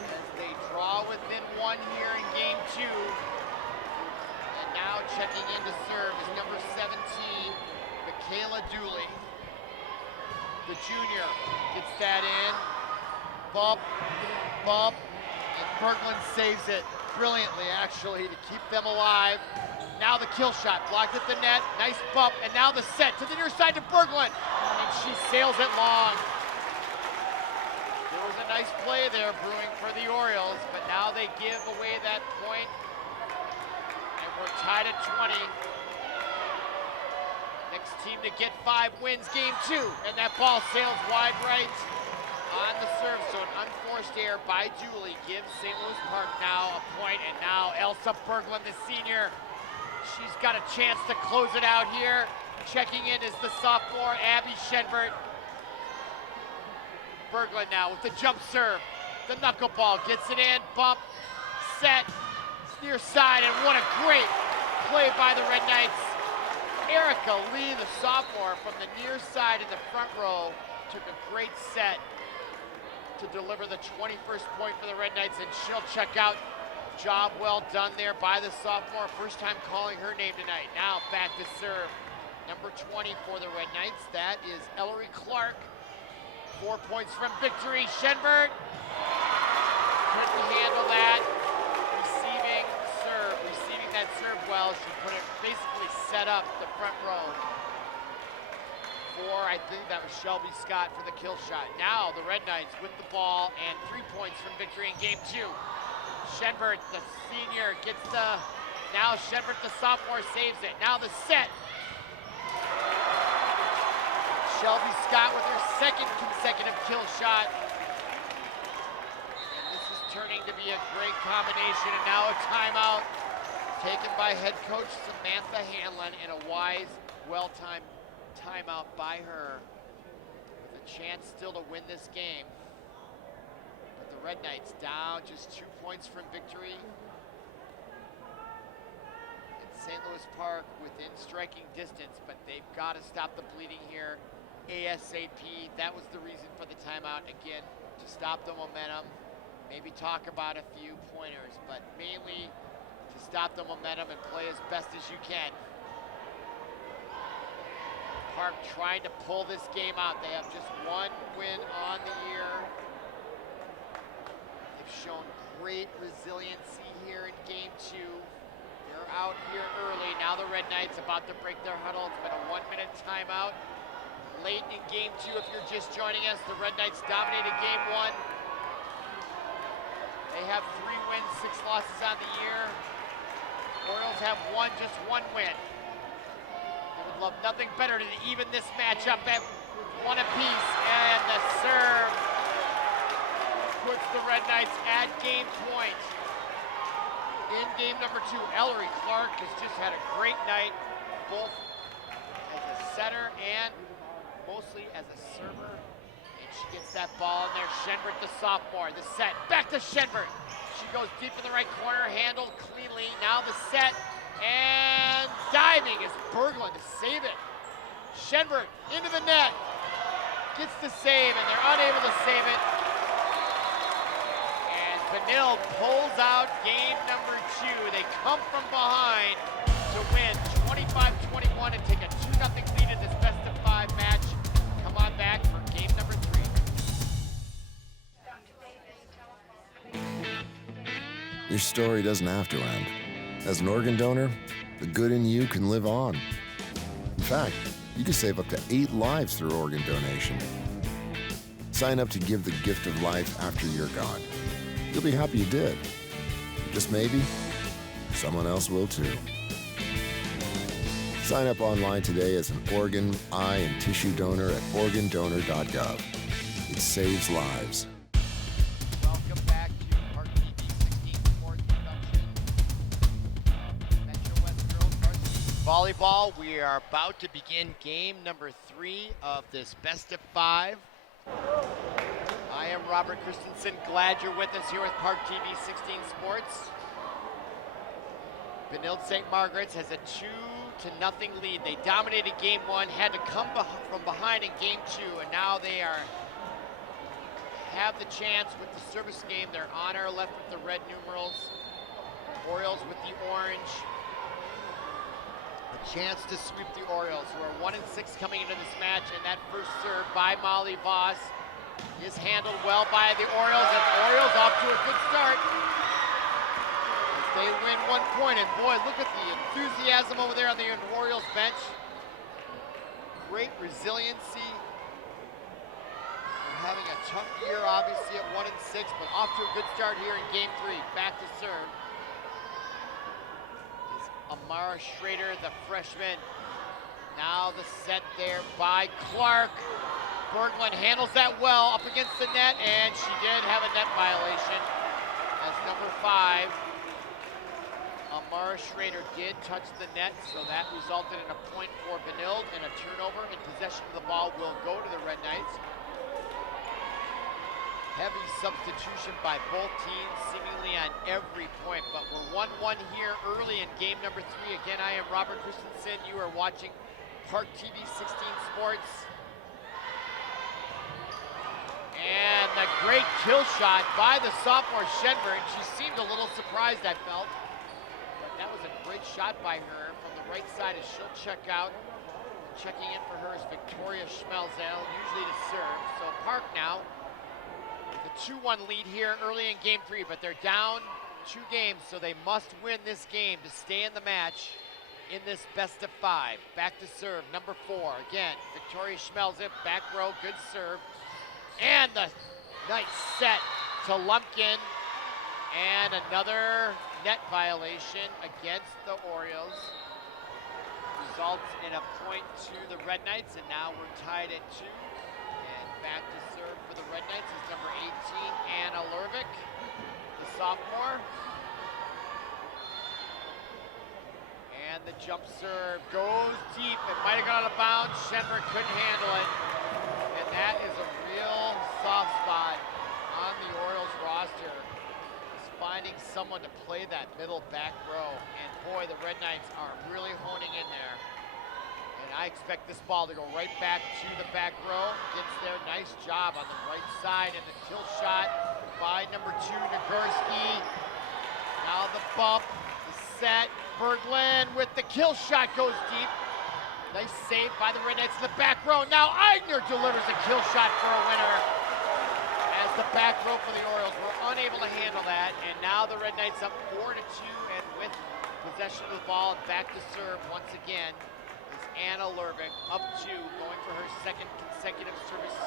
As they draw within 1 here in game 2. And now checking in to serve is number 17, Michaela Dooley. The junior gets that in, bump, bump, and Berglund saves it brilliantly, actually, to keep them alive. Now the kill shot, blocked at the net, nice bump, and now the set to the near side to Berglund, and she sails it long. There was a nice play there brewing for the Orioles, but now they give away that point, and we're tied at 20. Next team to get 5 wins game 2, and that ball sails wide right on the serve, so an unforced error by Dooley gives St. Louis Park now a point, and now Elsa Berglund, the senior, she's got a chance to close it out here. Checking in is the sophomore, Abby Shenbert. Berglund now with the jump serve, the knuckleball, gets it in, bump, set, near side, and what a great play by the Red Knights. Erica Lee, the sophomore, from the near side in the front row, took a great set to deliver the 21st point for the Red Knights, and she'll check out. Job well done there by the sophomore. First time calling her name tonight. Now back to serve. Number 20 for the Red Knights. That is Ellery Clark. 4 points from victory. Shenbert couldn't handle that. Receiving that serve well. She put it, basically set up the front row for, I think that was Shelby Scott for the kill shot. Now the Red Knights with the ball and 3 points from victory in game 2. Shenbert, the senior, gets the, now Shenbert, the sophomore, saves it. Now the set. Shelby Scott with her 2nd consecutive kill shot. And this is turning to be a great combination, and now a timeout taken by head coach Samantha Hanlon, and a wise, well-timed timeout by her, with a chance still to win this game. But the Red Knights down just 2 points from victory. And St. Louis Park within striking distance, but they've got to stop the bleeding here ASAP. That was the reason for the timeout, again, to stop the momentum, maybe talk about a few pointers, but mainly to stop the momentum and play as best as you can. Park trying to pull this game out. They have just 1 win on the year. They've shown great resiliency here in game 2. They're out here early. Now the Red Knights about to break their huddle. It's been a 1-minute timeout. Late in game 2, if you're just joining us, the Red Knights dominated game 1. They have 3 wins, 6 losses on the year. Orioles have just one win. They would love nothing better to even this matchup at 1 apiece. And the serve puts the Red Knights at game point. In game number 2, Ellery Clark has just had a great night, both as a setter and mostly as a server. And she gets that ball in there. Shenbert, the sophomore, the set, back to Shenbert. She goes deep in the right corner, handled cleanly. now the set, and diving is Berglund to save it. Shenberg into the net, gets the save, and they're unable to save it. And Benilde pulls out game number 2. They come from behind to win 25-21 and take a 2-0 lead in this best-of-5 match. Come on back for game number 3. Your story doesn't have to end. As an organ donor, the good in you can live on. In fact, you can save up to 8 lives through organ donation. Sign up to give the gift of life after you're gone. You'll be happy you did. Just maybe, someone else will too. Sign up online today as an organ, eye, and tissue donor at organdonor.gov. It saves lives. Welcome back to ParkTV 16 Sports production of Metro West Girls Varsity Volleyball. We are about to begin game number 3 of this best-of-5. I am Robert Christensen. Glad you're with us here with ParkTV 16 Sports. Benilde-St. Margaret's has a 2-0 lead. They dominated game 1, had to come from behind in game 2, and now they have the chance with the service game. They're on our left with the red numerals. Orioles with the orange. A chance to sweep the Orioles, who are 1-6 coming into this match, and that first serve by Molly Voss is handled well by the Orioles, and the Orioles off to a good start. They win 1 point, and boy, look at the enthusiasm over there on the Orioles bench. Great resiliency. They're having a tough year, obviously, at 1-6, but off to a good start here in game 3. Back to serve is Amara Schrader, the freshman. Now the set there by Clark. Berglund handles that well up against the net, and she did have a net violation as number 5. Amara Schrader did touch the net, so that resulted in a point for Benilde, and a turnover, and possession of the ball will go to the Red Knights. Heavy substitution by both teams, seemingly on every point, but we're 1-1 here early in game number 3. Again, I am Robert Christensen. You are watching ParkTV 16 Sports. And the great kill shot by the sophomore Shenberg. She seemed a little surprised, I felt. That was a great shot by her from the right side as she'll check out. Checking in for her is Victoria Schmelzel, usually to serve. So Park now with a 2-1 lead here early in game 3, but they're down 2 games, so they must win this game to stay in the match in this best-of-5. Back to serve, number 4. Again, Victoria Schmelzel, back row, good serve. And the nice set to Lumpkin. And another net violation against the Orioles. Results in a point to the Red Knights, and now we're tied at 2. And back to serve for the Red Knights is number 18, Anna Lervik, the sophomore. And the jump serve goes deep. It might have gone out of bounds. Shenberg couldn't handle it. And that is a real soft spot on the Orioles roster. Finding someone to play that middle back row, and boy, the Red Knights are really honing in there. And I expect this ball to go right back to the back row. Gets there, nice job on the right side, and the kill shot by number 2, Nagurski. Now the bump, the set, Berglund with the kill shot goes deep. Nice save by the Red Knights in the back row. Now Eigner delivers a kill shot for a winner. The back row for the Orioles were unable to handle that, and now the Red Knights up 4-2, and with possession of the ball and back to serve once again is Anna Lervik, up 2, going for her 2nd consecutive service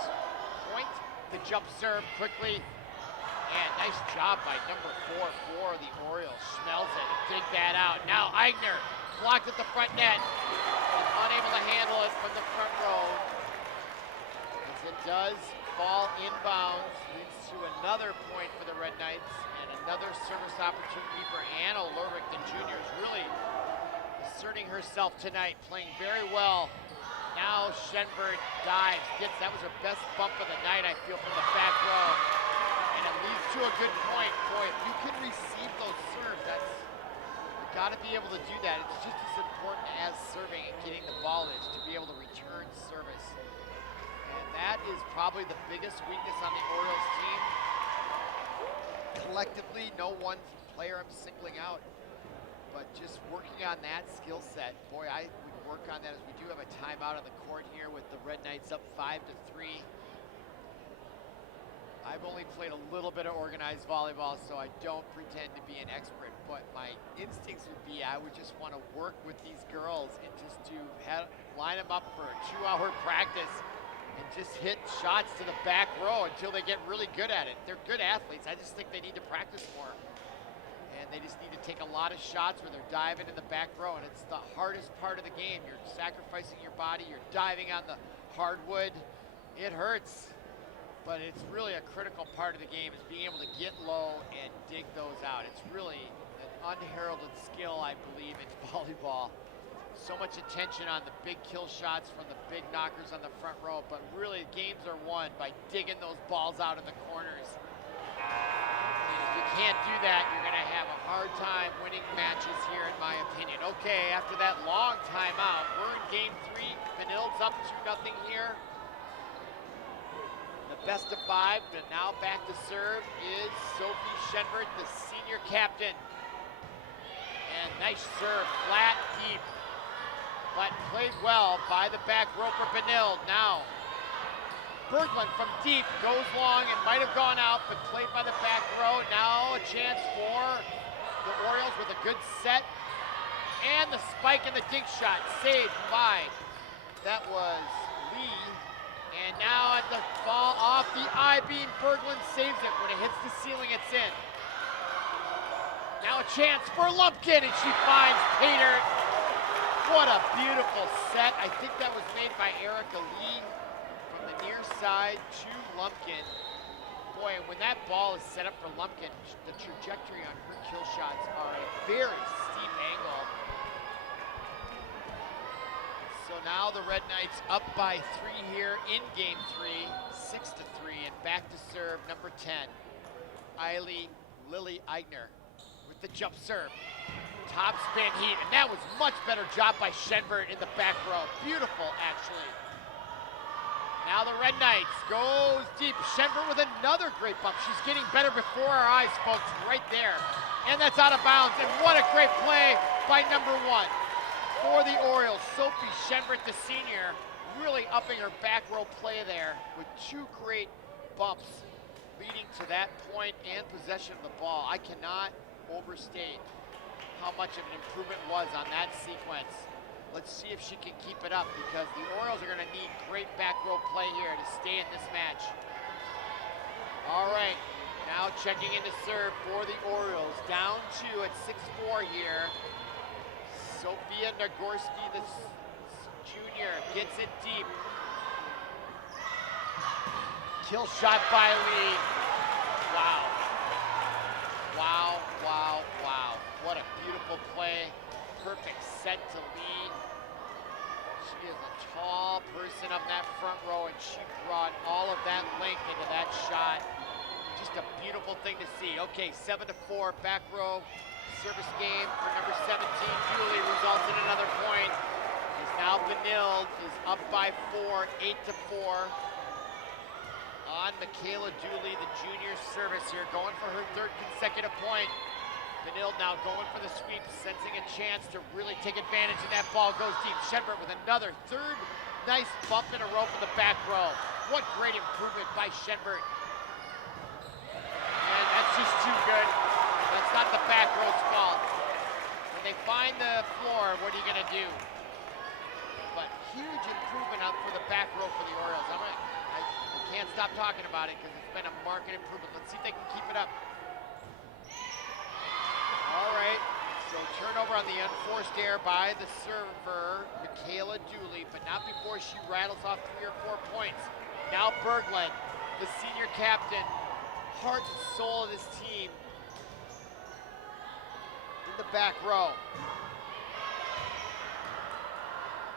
point. The jump serve quickly, and nice job by number 4 for the Orioles. Schmelzen to dig that out. Now Eigner blocked at the front net, unable to handle it from the front row. As it does fall inbounds, leads to another point for the Red Knights and another service opportunity for Anna Lervik, the junior, is really asserting herself tonight, playing very well. Now Shenberg dives, that was her best bump of the night, I feel, from the back row. And it leads to a good point. Boy, if you can receive those serves, that's the got to be able to do that. It's just as important as serving and getting the ball is to be able to return service. And that is probably the biggest weakness on the Orioles team. Collectively, no one player I'm singling out, but just working on that skill set. Boy, I would work on that, as we do have a timeout on the court here with the Red Knights up 5-3. I've only played a little bit of organized volleyball, so I don't pretend to be an expert, but my instincts would be I would just want to work with these girls and just to line them up for a 2-hour practice and just hit shots to the back row until they get really good at it. They're good athletes. I just think they need to practice more. And they just need to take a lot of shots where they're diving in the back row, and it's the hardest part of the game. You're sacrificing your body, you're diving on the hardwood. It hurts. But it's really a critical part of the game, is being able to get low and dig those out. It's really an unheralded skill, I believe, in volleyball. So much attention on the big kill shots from the big knockers on the front row, but really games are won by digging those balls out in the corners. And if you can't do that, you're gonna have a hard time winning matches here, in my opinion. Okay, after that long timeout, we're in game 3. Benilde's up 2-0 here. Best of 5, but now back to serve is Sophie Shenbert, the senior captain. And nice serve, flat, deep, but played well by the back row for Benilde. Now, Berglund from deep goes long and might have gone out, but played by the back row. Now a chance for the Orioles with a good set. And the spike and the dig shot saved by, that was Lee. And now at the ball off the I-beam, Berglund saves it. When it hits the ceiling, it's in. Now a chance for Lumpkin, and she finds Pater. What a beautiful set. I think that was made by Erica Lee from the near side to Lumpkin. Boy, and when that ball is set up for Lumpkin, the trajectory on her kill shots are a very steep angle. So now the Red Knights up by 3 here in game 3, 6-3, and back to serve number 10, Lily Eigner with the jump serve. Top spin heat, and that was much better job by Shenbert in the back row. Beautiful, actually. Now the Red Knights goes deep. Shenbert with another great bump. She's getting better before our eyes, folks, right there. And that's out of bounds, and what a great play by number 1. For the Orioles, Sophie Shenbert, the senior, really upping her back row play there with 2 great bumps leading to that point and possession of the ball. I cannot overstate how much of an improvement was on that sequence. Let's see if she can keep it up, because the Orioles are going to need great back row play here to stay in this match. All right, now checking in to serve for the Orioles, down 2 at 6-4 here. Sophia Nagorski, the junior, gets it deep. Kill shot by Lee. Wow. Wow, wow, wow. What a beautiful play. Perfect set to Lee. She is a tall person up that front row, and she brought all of that length into that shot. Just a beautiful thing to see. Okay, 7-4, back row. Service game for number 17, Julie, results in another point. As now Benilde is up by 4, 8-4. On Michaela Dooley, the junior service here, going for her 3rd consecutive point. Benilde now going for the sweep, sensing a chance to really take advantage, and that ball goes deep. Shenbert with another 3rd nice bump in a row from the back row. What great improvement by Shenbert. And that's just too good. That's not the back row's fault. When they find the floor, what are you gonna do? But huge improvement up for the back row for the Orioles. I can't stop talking about it because it's been a marked improvement. Let's see if they can keep it up. All right, so turnover on the unforced error by the server, Michaela Dooley, but not before she rattles off 3 or 4 points. Now Berglund, the senior captain, heart and soul of this team, the back row.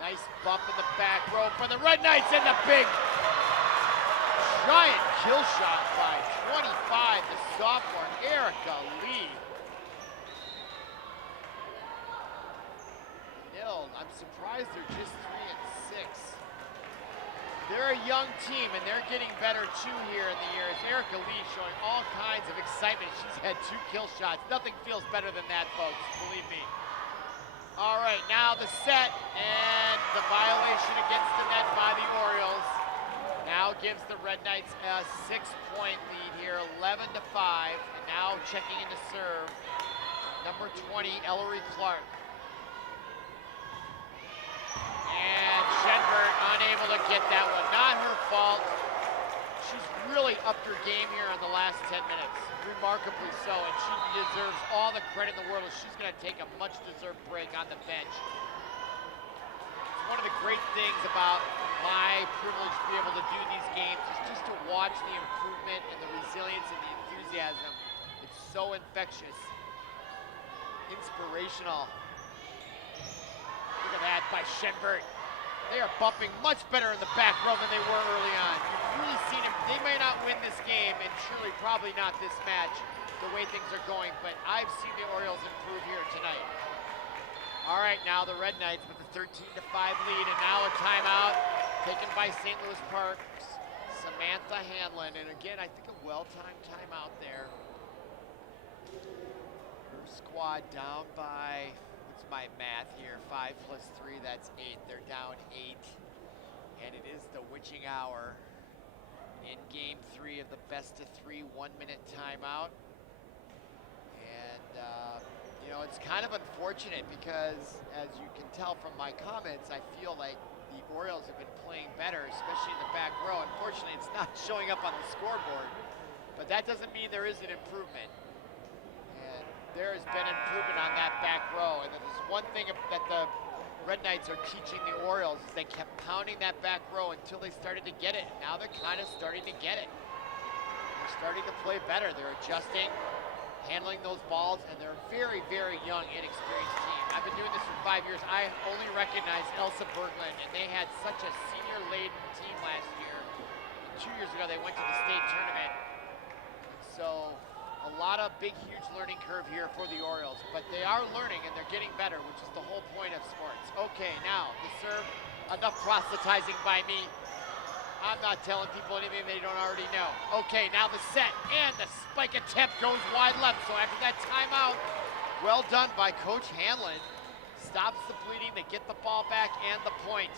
Nice bump in the back row for the Red Knights, and the big giant kill shot by 25, the sophomore Erica Lee. I'm surprised they're just 3-6. They're a young team, and they're getting better too here in the year. It's Erica Lee showing all kinds of excitement. She's had 2 kill shots. Nothing feels better than that, folks, believe me. All right, now the set, and the violation against the net by the Orioles now gives the Red Knights a 6-point lead here, 11-5. And now checking in to serve, number 20, Ellery Clark. And Shenberg unable to get that one. Not her fault. She's really upped her game here in the last 10 minutes. Remarkably so, and she deserves all the credit in the world. She's going to take a much-deserved break on the bench. It's one of the great things about my privilege to be able to do these games is just to watch the improvement and the resilience and the enthusiasm. It's so infectious, inspirational. Look at that by Shenberg. They are bumping much better in the back row than they were early on. You've really seen them. They may not win this game, and surely probably not this match, the way things are going, but I've seen the Orioles improve here tonight. All right, now the Red Knights with a 13-5 lead, and now a timeout taken by St. Louis Park's Samantha Hanlon. And again, I think a well-timed timeout there. Her squad down by, what's my math here, 5 plus 3, that's 8. They're down 8, and it is the witching hour in game 3 of the best-of-3 1-minute timeout. And you know, it's kind of unfortunate because, as you can tell from my comments, I feel like the Orioles have been playing better, especially in the back row. Unfortunately, it's not showing up on the scoreboard, but that doesn't mean there isn't improvement. And there has been improvement on that back row. And there's one thing that the Red Knights are teaching the Orioles is they kept pounding that back row until they started to get it. And now they're kind of starting to get it. They're starting to play better. They're adjusting, handling those balls, and they're a very, very young, inexperienced team. I've been doing this for 5 years. I only recognize Elsa Berglund, and they had such a senior-laden team last year. And 2 years ago, they went to the state tournament. So a lot of big, huge learning curve here for the Orioles, but they are learning and they're getting better, which is the whole point of sports. Okay, now the serve, enough proselytizing by me. I'm not telling people anything they don't already know. Okay, now the set, and the spike attempt goes wide left. So after that timeout, well done by Coach Hanlon. Stops the bleeding, they get the ball back and the point.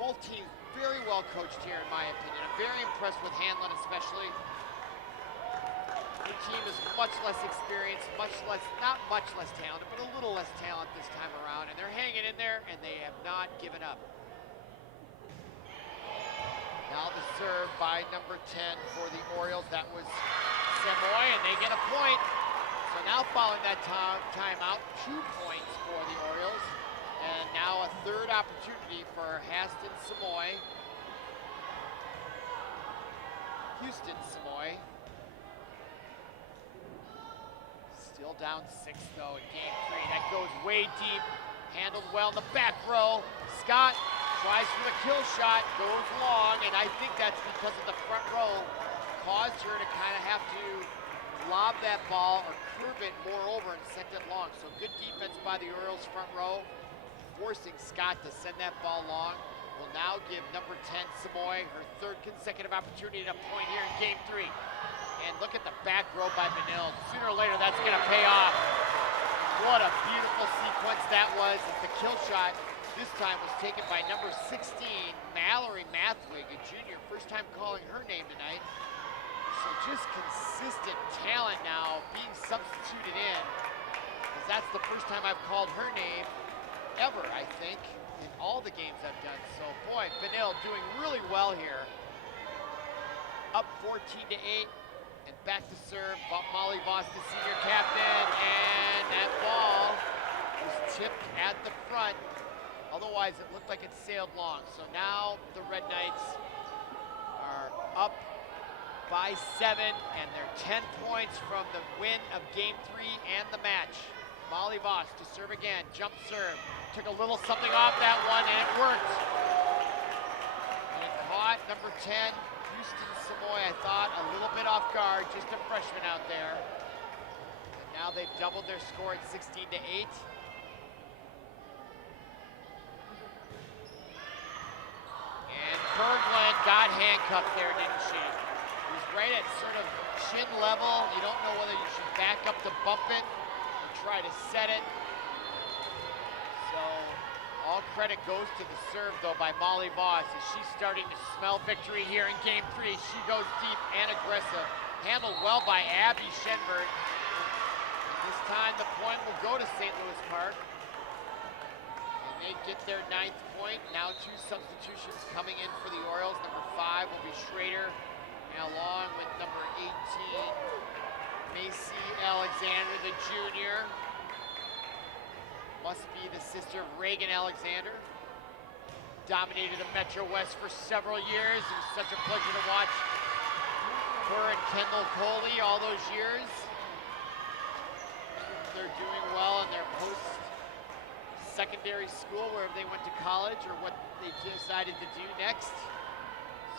Both teams very well coached here in my opinion. I'm very impressed with Hanlon especially. The team is much less experienced, not much less talented, but a little less talent this time around, and they're hanging in there, and they have not given up. Now the serve by number 10 for the Orioles. That was Samoy, and they get a point. So now following that timeout, 2 points for the Orioles, and now a third opportunity for Houston Samoy. Still down 6 though in game 3. That goes way deep, handled well in the back row. Scott tries for the kill shot, goes long, and I think that's because of the front row caused her to kind of have to lob that ball or curve it more over and send it long. So good defense by the Orioles front row, forcing Scott to send that ball long. Will now give number 10 Samoy her 3rd consecutive opportunity to point here in game 3. And look at the back row by Benilde. Sooner or later, that's going to pay off. What a beautiful sequence that was. As the kill shot this time was taken by number 16, Mallory Mathwig, a junior. First time calling her name tonight. So just consistent talent now being substituted in. Because that's the first time I've called her name ever, I think, in all the games I've done. So boy, Benilde doing really well here. Up 14-8. And back to serve, Molly Voss, the senior captain, and that ball was tipped at the front. Otherwise, it looked like it sailed long. So now the Red Knights are up by 7, and they're 10 points from the win of game 3 and the match. Molly Voss to serve again, jump serve. Took a little something off that one, and it worked. And it caught number 10. Houston Samoy, I thought, a little bit off guard, just a freshman out there. And now they've doubled their score at 16-8. got handcuffed there, didn't she? It was right at sort of chin level. You don't know whether you should back up to bump it or try to set it. So all credit goes to the serve, though, by Molly Voss as she's starting to smell victory here in game 3. She goes deep and aggressive. Handled well by Abby Shenberg. This time the point will go to St. Louis Park. And they get their 9th point. Now 2 substitutions coming in for the Orioles. Number 5 will be Schrader, and along with number 18, Macy Alexander, the junior. Must be the sister of Reagan Alexander. Dominated the Metro West for several years. It was such a pleasure to watch her and Kendall Coley all those years. They're doing well in their post-secondary school, wherever they went to college or what they decided to do next.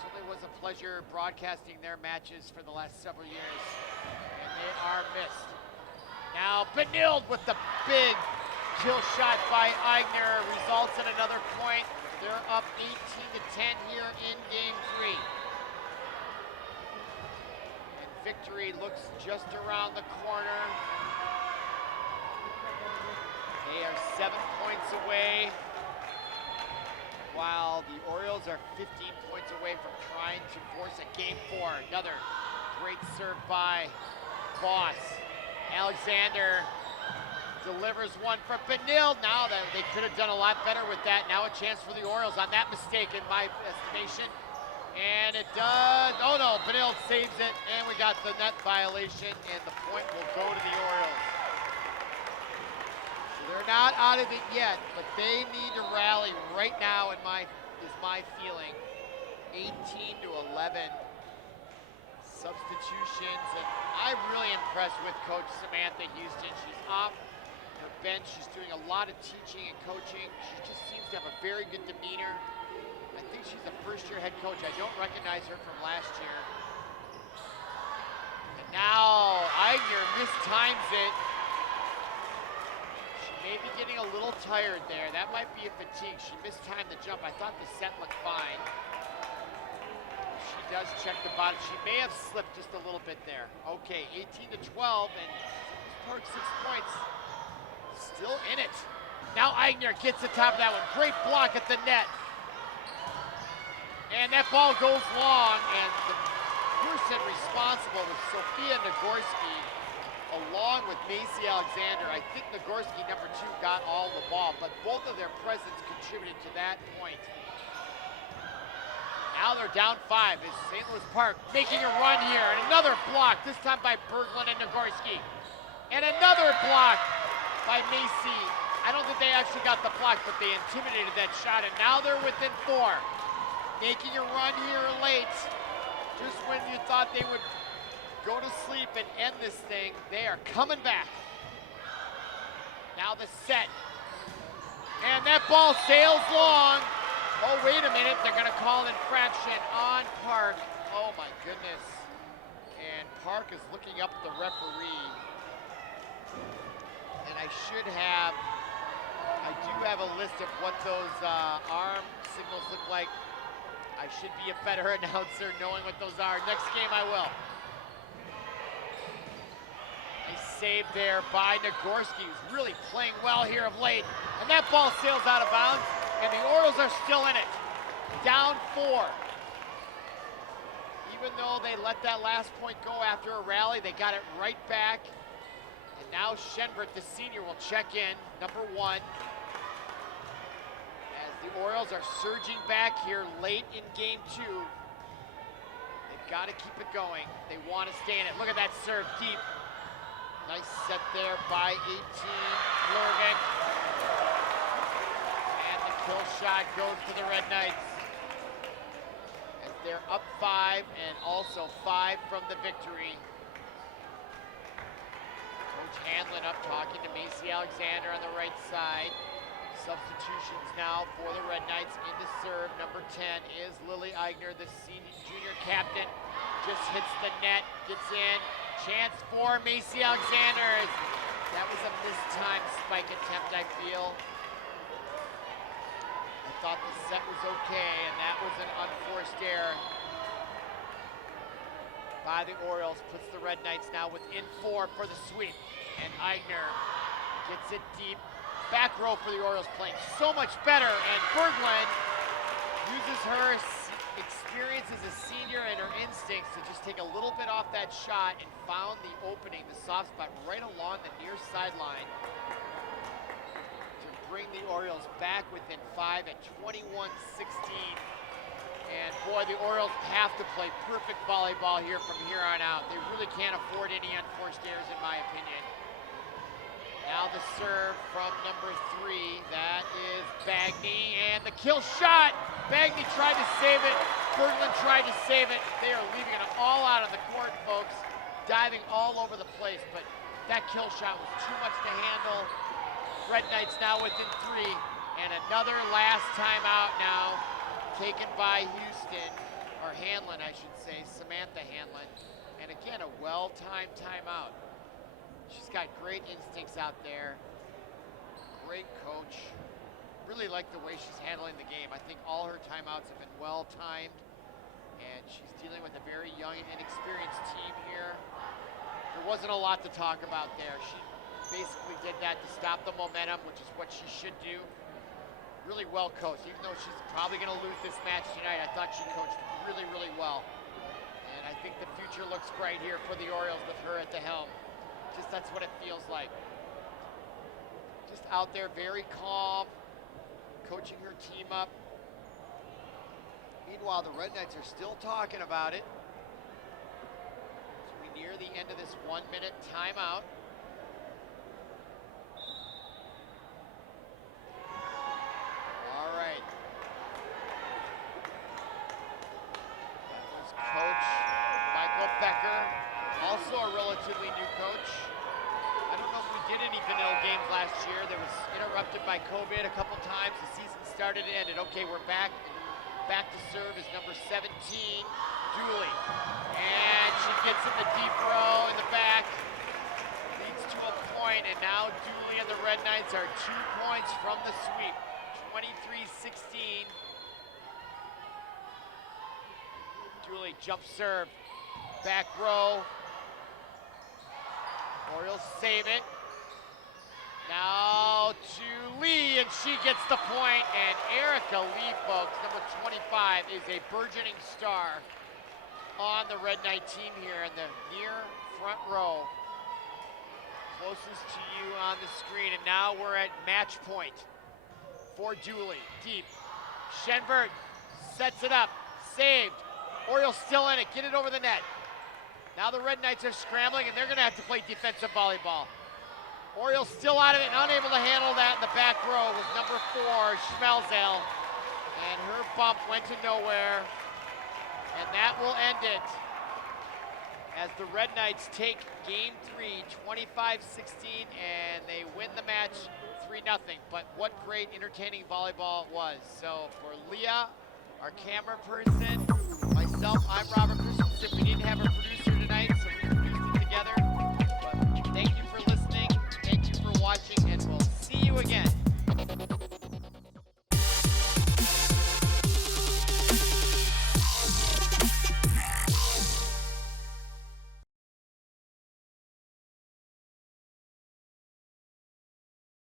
Certainly was a pleasure broadcasting their matches for the last several years. And they are missed. Now Benilde with the big kill shot by Eigner results in another point. They're up 18-10 here in game 3. And victory looks just around the corner. They are 7 points away, while the Orioles are 15 points away from trying to force a game 4. Another great serve by Voss. Alexander delivers one for Benilde. Now that they could have done a lot better with that. Now a chance for the Orioles on that mistake, in my estimation. And it does. Oh no, Benilde saves it, and we got the net violation, and the point will go to the Orioles. So they're not out of it yet, but they need to rally right now, is my feeling. 18-11 substitutions, and I'm really impressed with Coach Samantha Houston. She's off her bench. She's doing a lot of teaching and coaching. She just seems to have a very good demeanor. I think she's a first-year head coach. I don't recognize her from last year. And now Eigner mistimes it. She may be getting a little tired there. That might be a fatigue. She mistimed the jump. I thought the set looked fine. She does check the bottom. She may have slipped just a little bit there. Okay, 18-12, and Park 6 points. Still in it. Now Eigner gets the top of that one. Great block at the net. And that ball goes long, and the person responsible was Sophia Nagorski, along with Macy Alexander. I think Nagorski, number 2, got all the ball, but both of their presence contributed to that point. Now they're down 5. It's St. Louis Park making a run here, and another block, this time by Berglund and Nagorski. And another block by Macy. I don't think they actually got the block, but they intimidated that shot, and now they're within 4. Making a run here late, just when you thought they would go to sleep and end this thing, they are coming back. Now the set, and that ball sails long. Oh, wait a minute, they're gonna call infraction on Park. Oh my goodness. And Park is looking up at the referee. And I do have a list of what those arm signals look like. I should be a better announcer knowing what those are. Next game I will. A save there by Nagorski, who's really playing well here of late. And that ball sails out of bounds, and the Orioles are still in it. Down 4. Even though they let that last point go after a rally, they got it right back. And now Shenberg, the senior, will check in, number 1. As the Orioles are surging back here late in game 2. They've got to keep it going. They want to stay in it. Look at that serve deep. Nice set there by 18, Flurgan. And the kill shot goes to the Red Knights. As they're up 5 and also 5 from the victory. Coach Hanlon up talking to Macy Alexander on the right side. Substitutions now for the Red Knights. Into serve, number 10 is Lily Eigner, the junior captain. Just hits the net, gets in. Chance for Macy Alexander. That was a mistimed spike attempt, I feel. I thought the set was okay, and that was an unforced error by the Orioles. Puts the Red Knights now within 4 for the sweep. And Eigner gets it deep. Back row for the Orioles, playing so much better. And Berglund uses her experience as a senior and her instincts to just take a little bit off that shot and found the opening, the soft spot right along the near sideline to bring the Orioles back within 5 at 21-16. And boy, the Orioles have to play perfect volleyball here from here on out. They really can't afford any unforced errors, in my opinion. Now the serve from number 3, that is Bagney, and the kill shot. Bagney tried to save it, Berglund tried to save it. They are leaving it all out on the court, folks, diving all over the place, but that kill shot was too much to handle. Red Knights now within 3, and another last timeout now taken by Houston, or Hanlon, I should say, Samantha Hanlon. And again, a well-timed timeout. She's got great instincts out there, great coach. Really like the way she's handling the game. I think all her timeouts have been well-timed, and she's dealing with a very young and inexperienced team here. There wasn't a lot to talk about there. She basically did that to stop the momentum, which is what she should do. Really well coached. Even though she's probably going to lose this match tonight, I thought she coached really, really well. And I think the future looks bright here for the Orioles with her at the helm. Just that's what it feels like. Just out there, very calm, coaching her team up. Meanwhile, the Red Knights are still talking about it. As we near the end of this 1-minute timeout. All right. That was Coach Michael Becker, also a relatively new coach. I don't know if we did any Benilde games last year. That was interrupted by COVID a couple times. The season started and ended. Okay, we're back. Back to serve is number 17, Dooley. And she gets in the deep row in the back. Leads to a point, and now Dooley and the Red Knights are 2 points from the sweep. 23-16. Dooley jump serve. Back row. Orioles save it. Now to Lee, and she gets the point. And Erica Lee, folks, number 25, is a burgeoning star on the Red Knight team here in the near front row. Closest to you on the screen, and now we're at match point for Dooley. Deep. Schenberg sets it up. Saved. Orioles still in it. Get it over the net. Now the Red Knights are scrambling, and they're going to have to play defensive volleyball. Orioles still out of it, and unable to handle that in the back row was number 4, Schmelzel. And her bump went to nowhere. And that will end it as the Red Knights take game 3, 25-16, and they win the match 3-0. But what great entertaining volleyball it was. So for Leah, our camera person, myself, I'm Robert.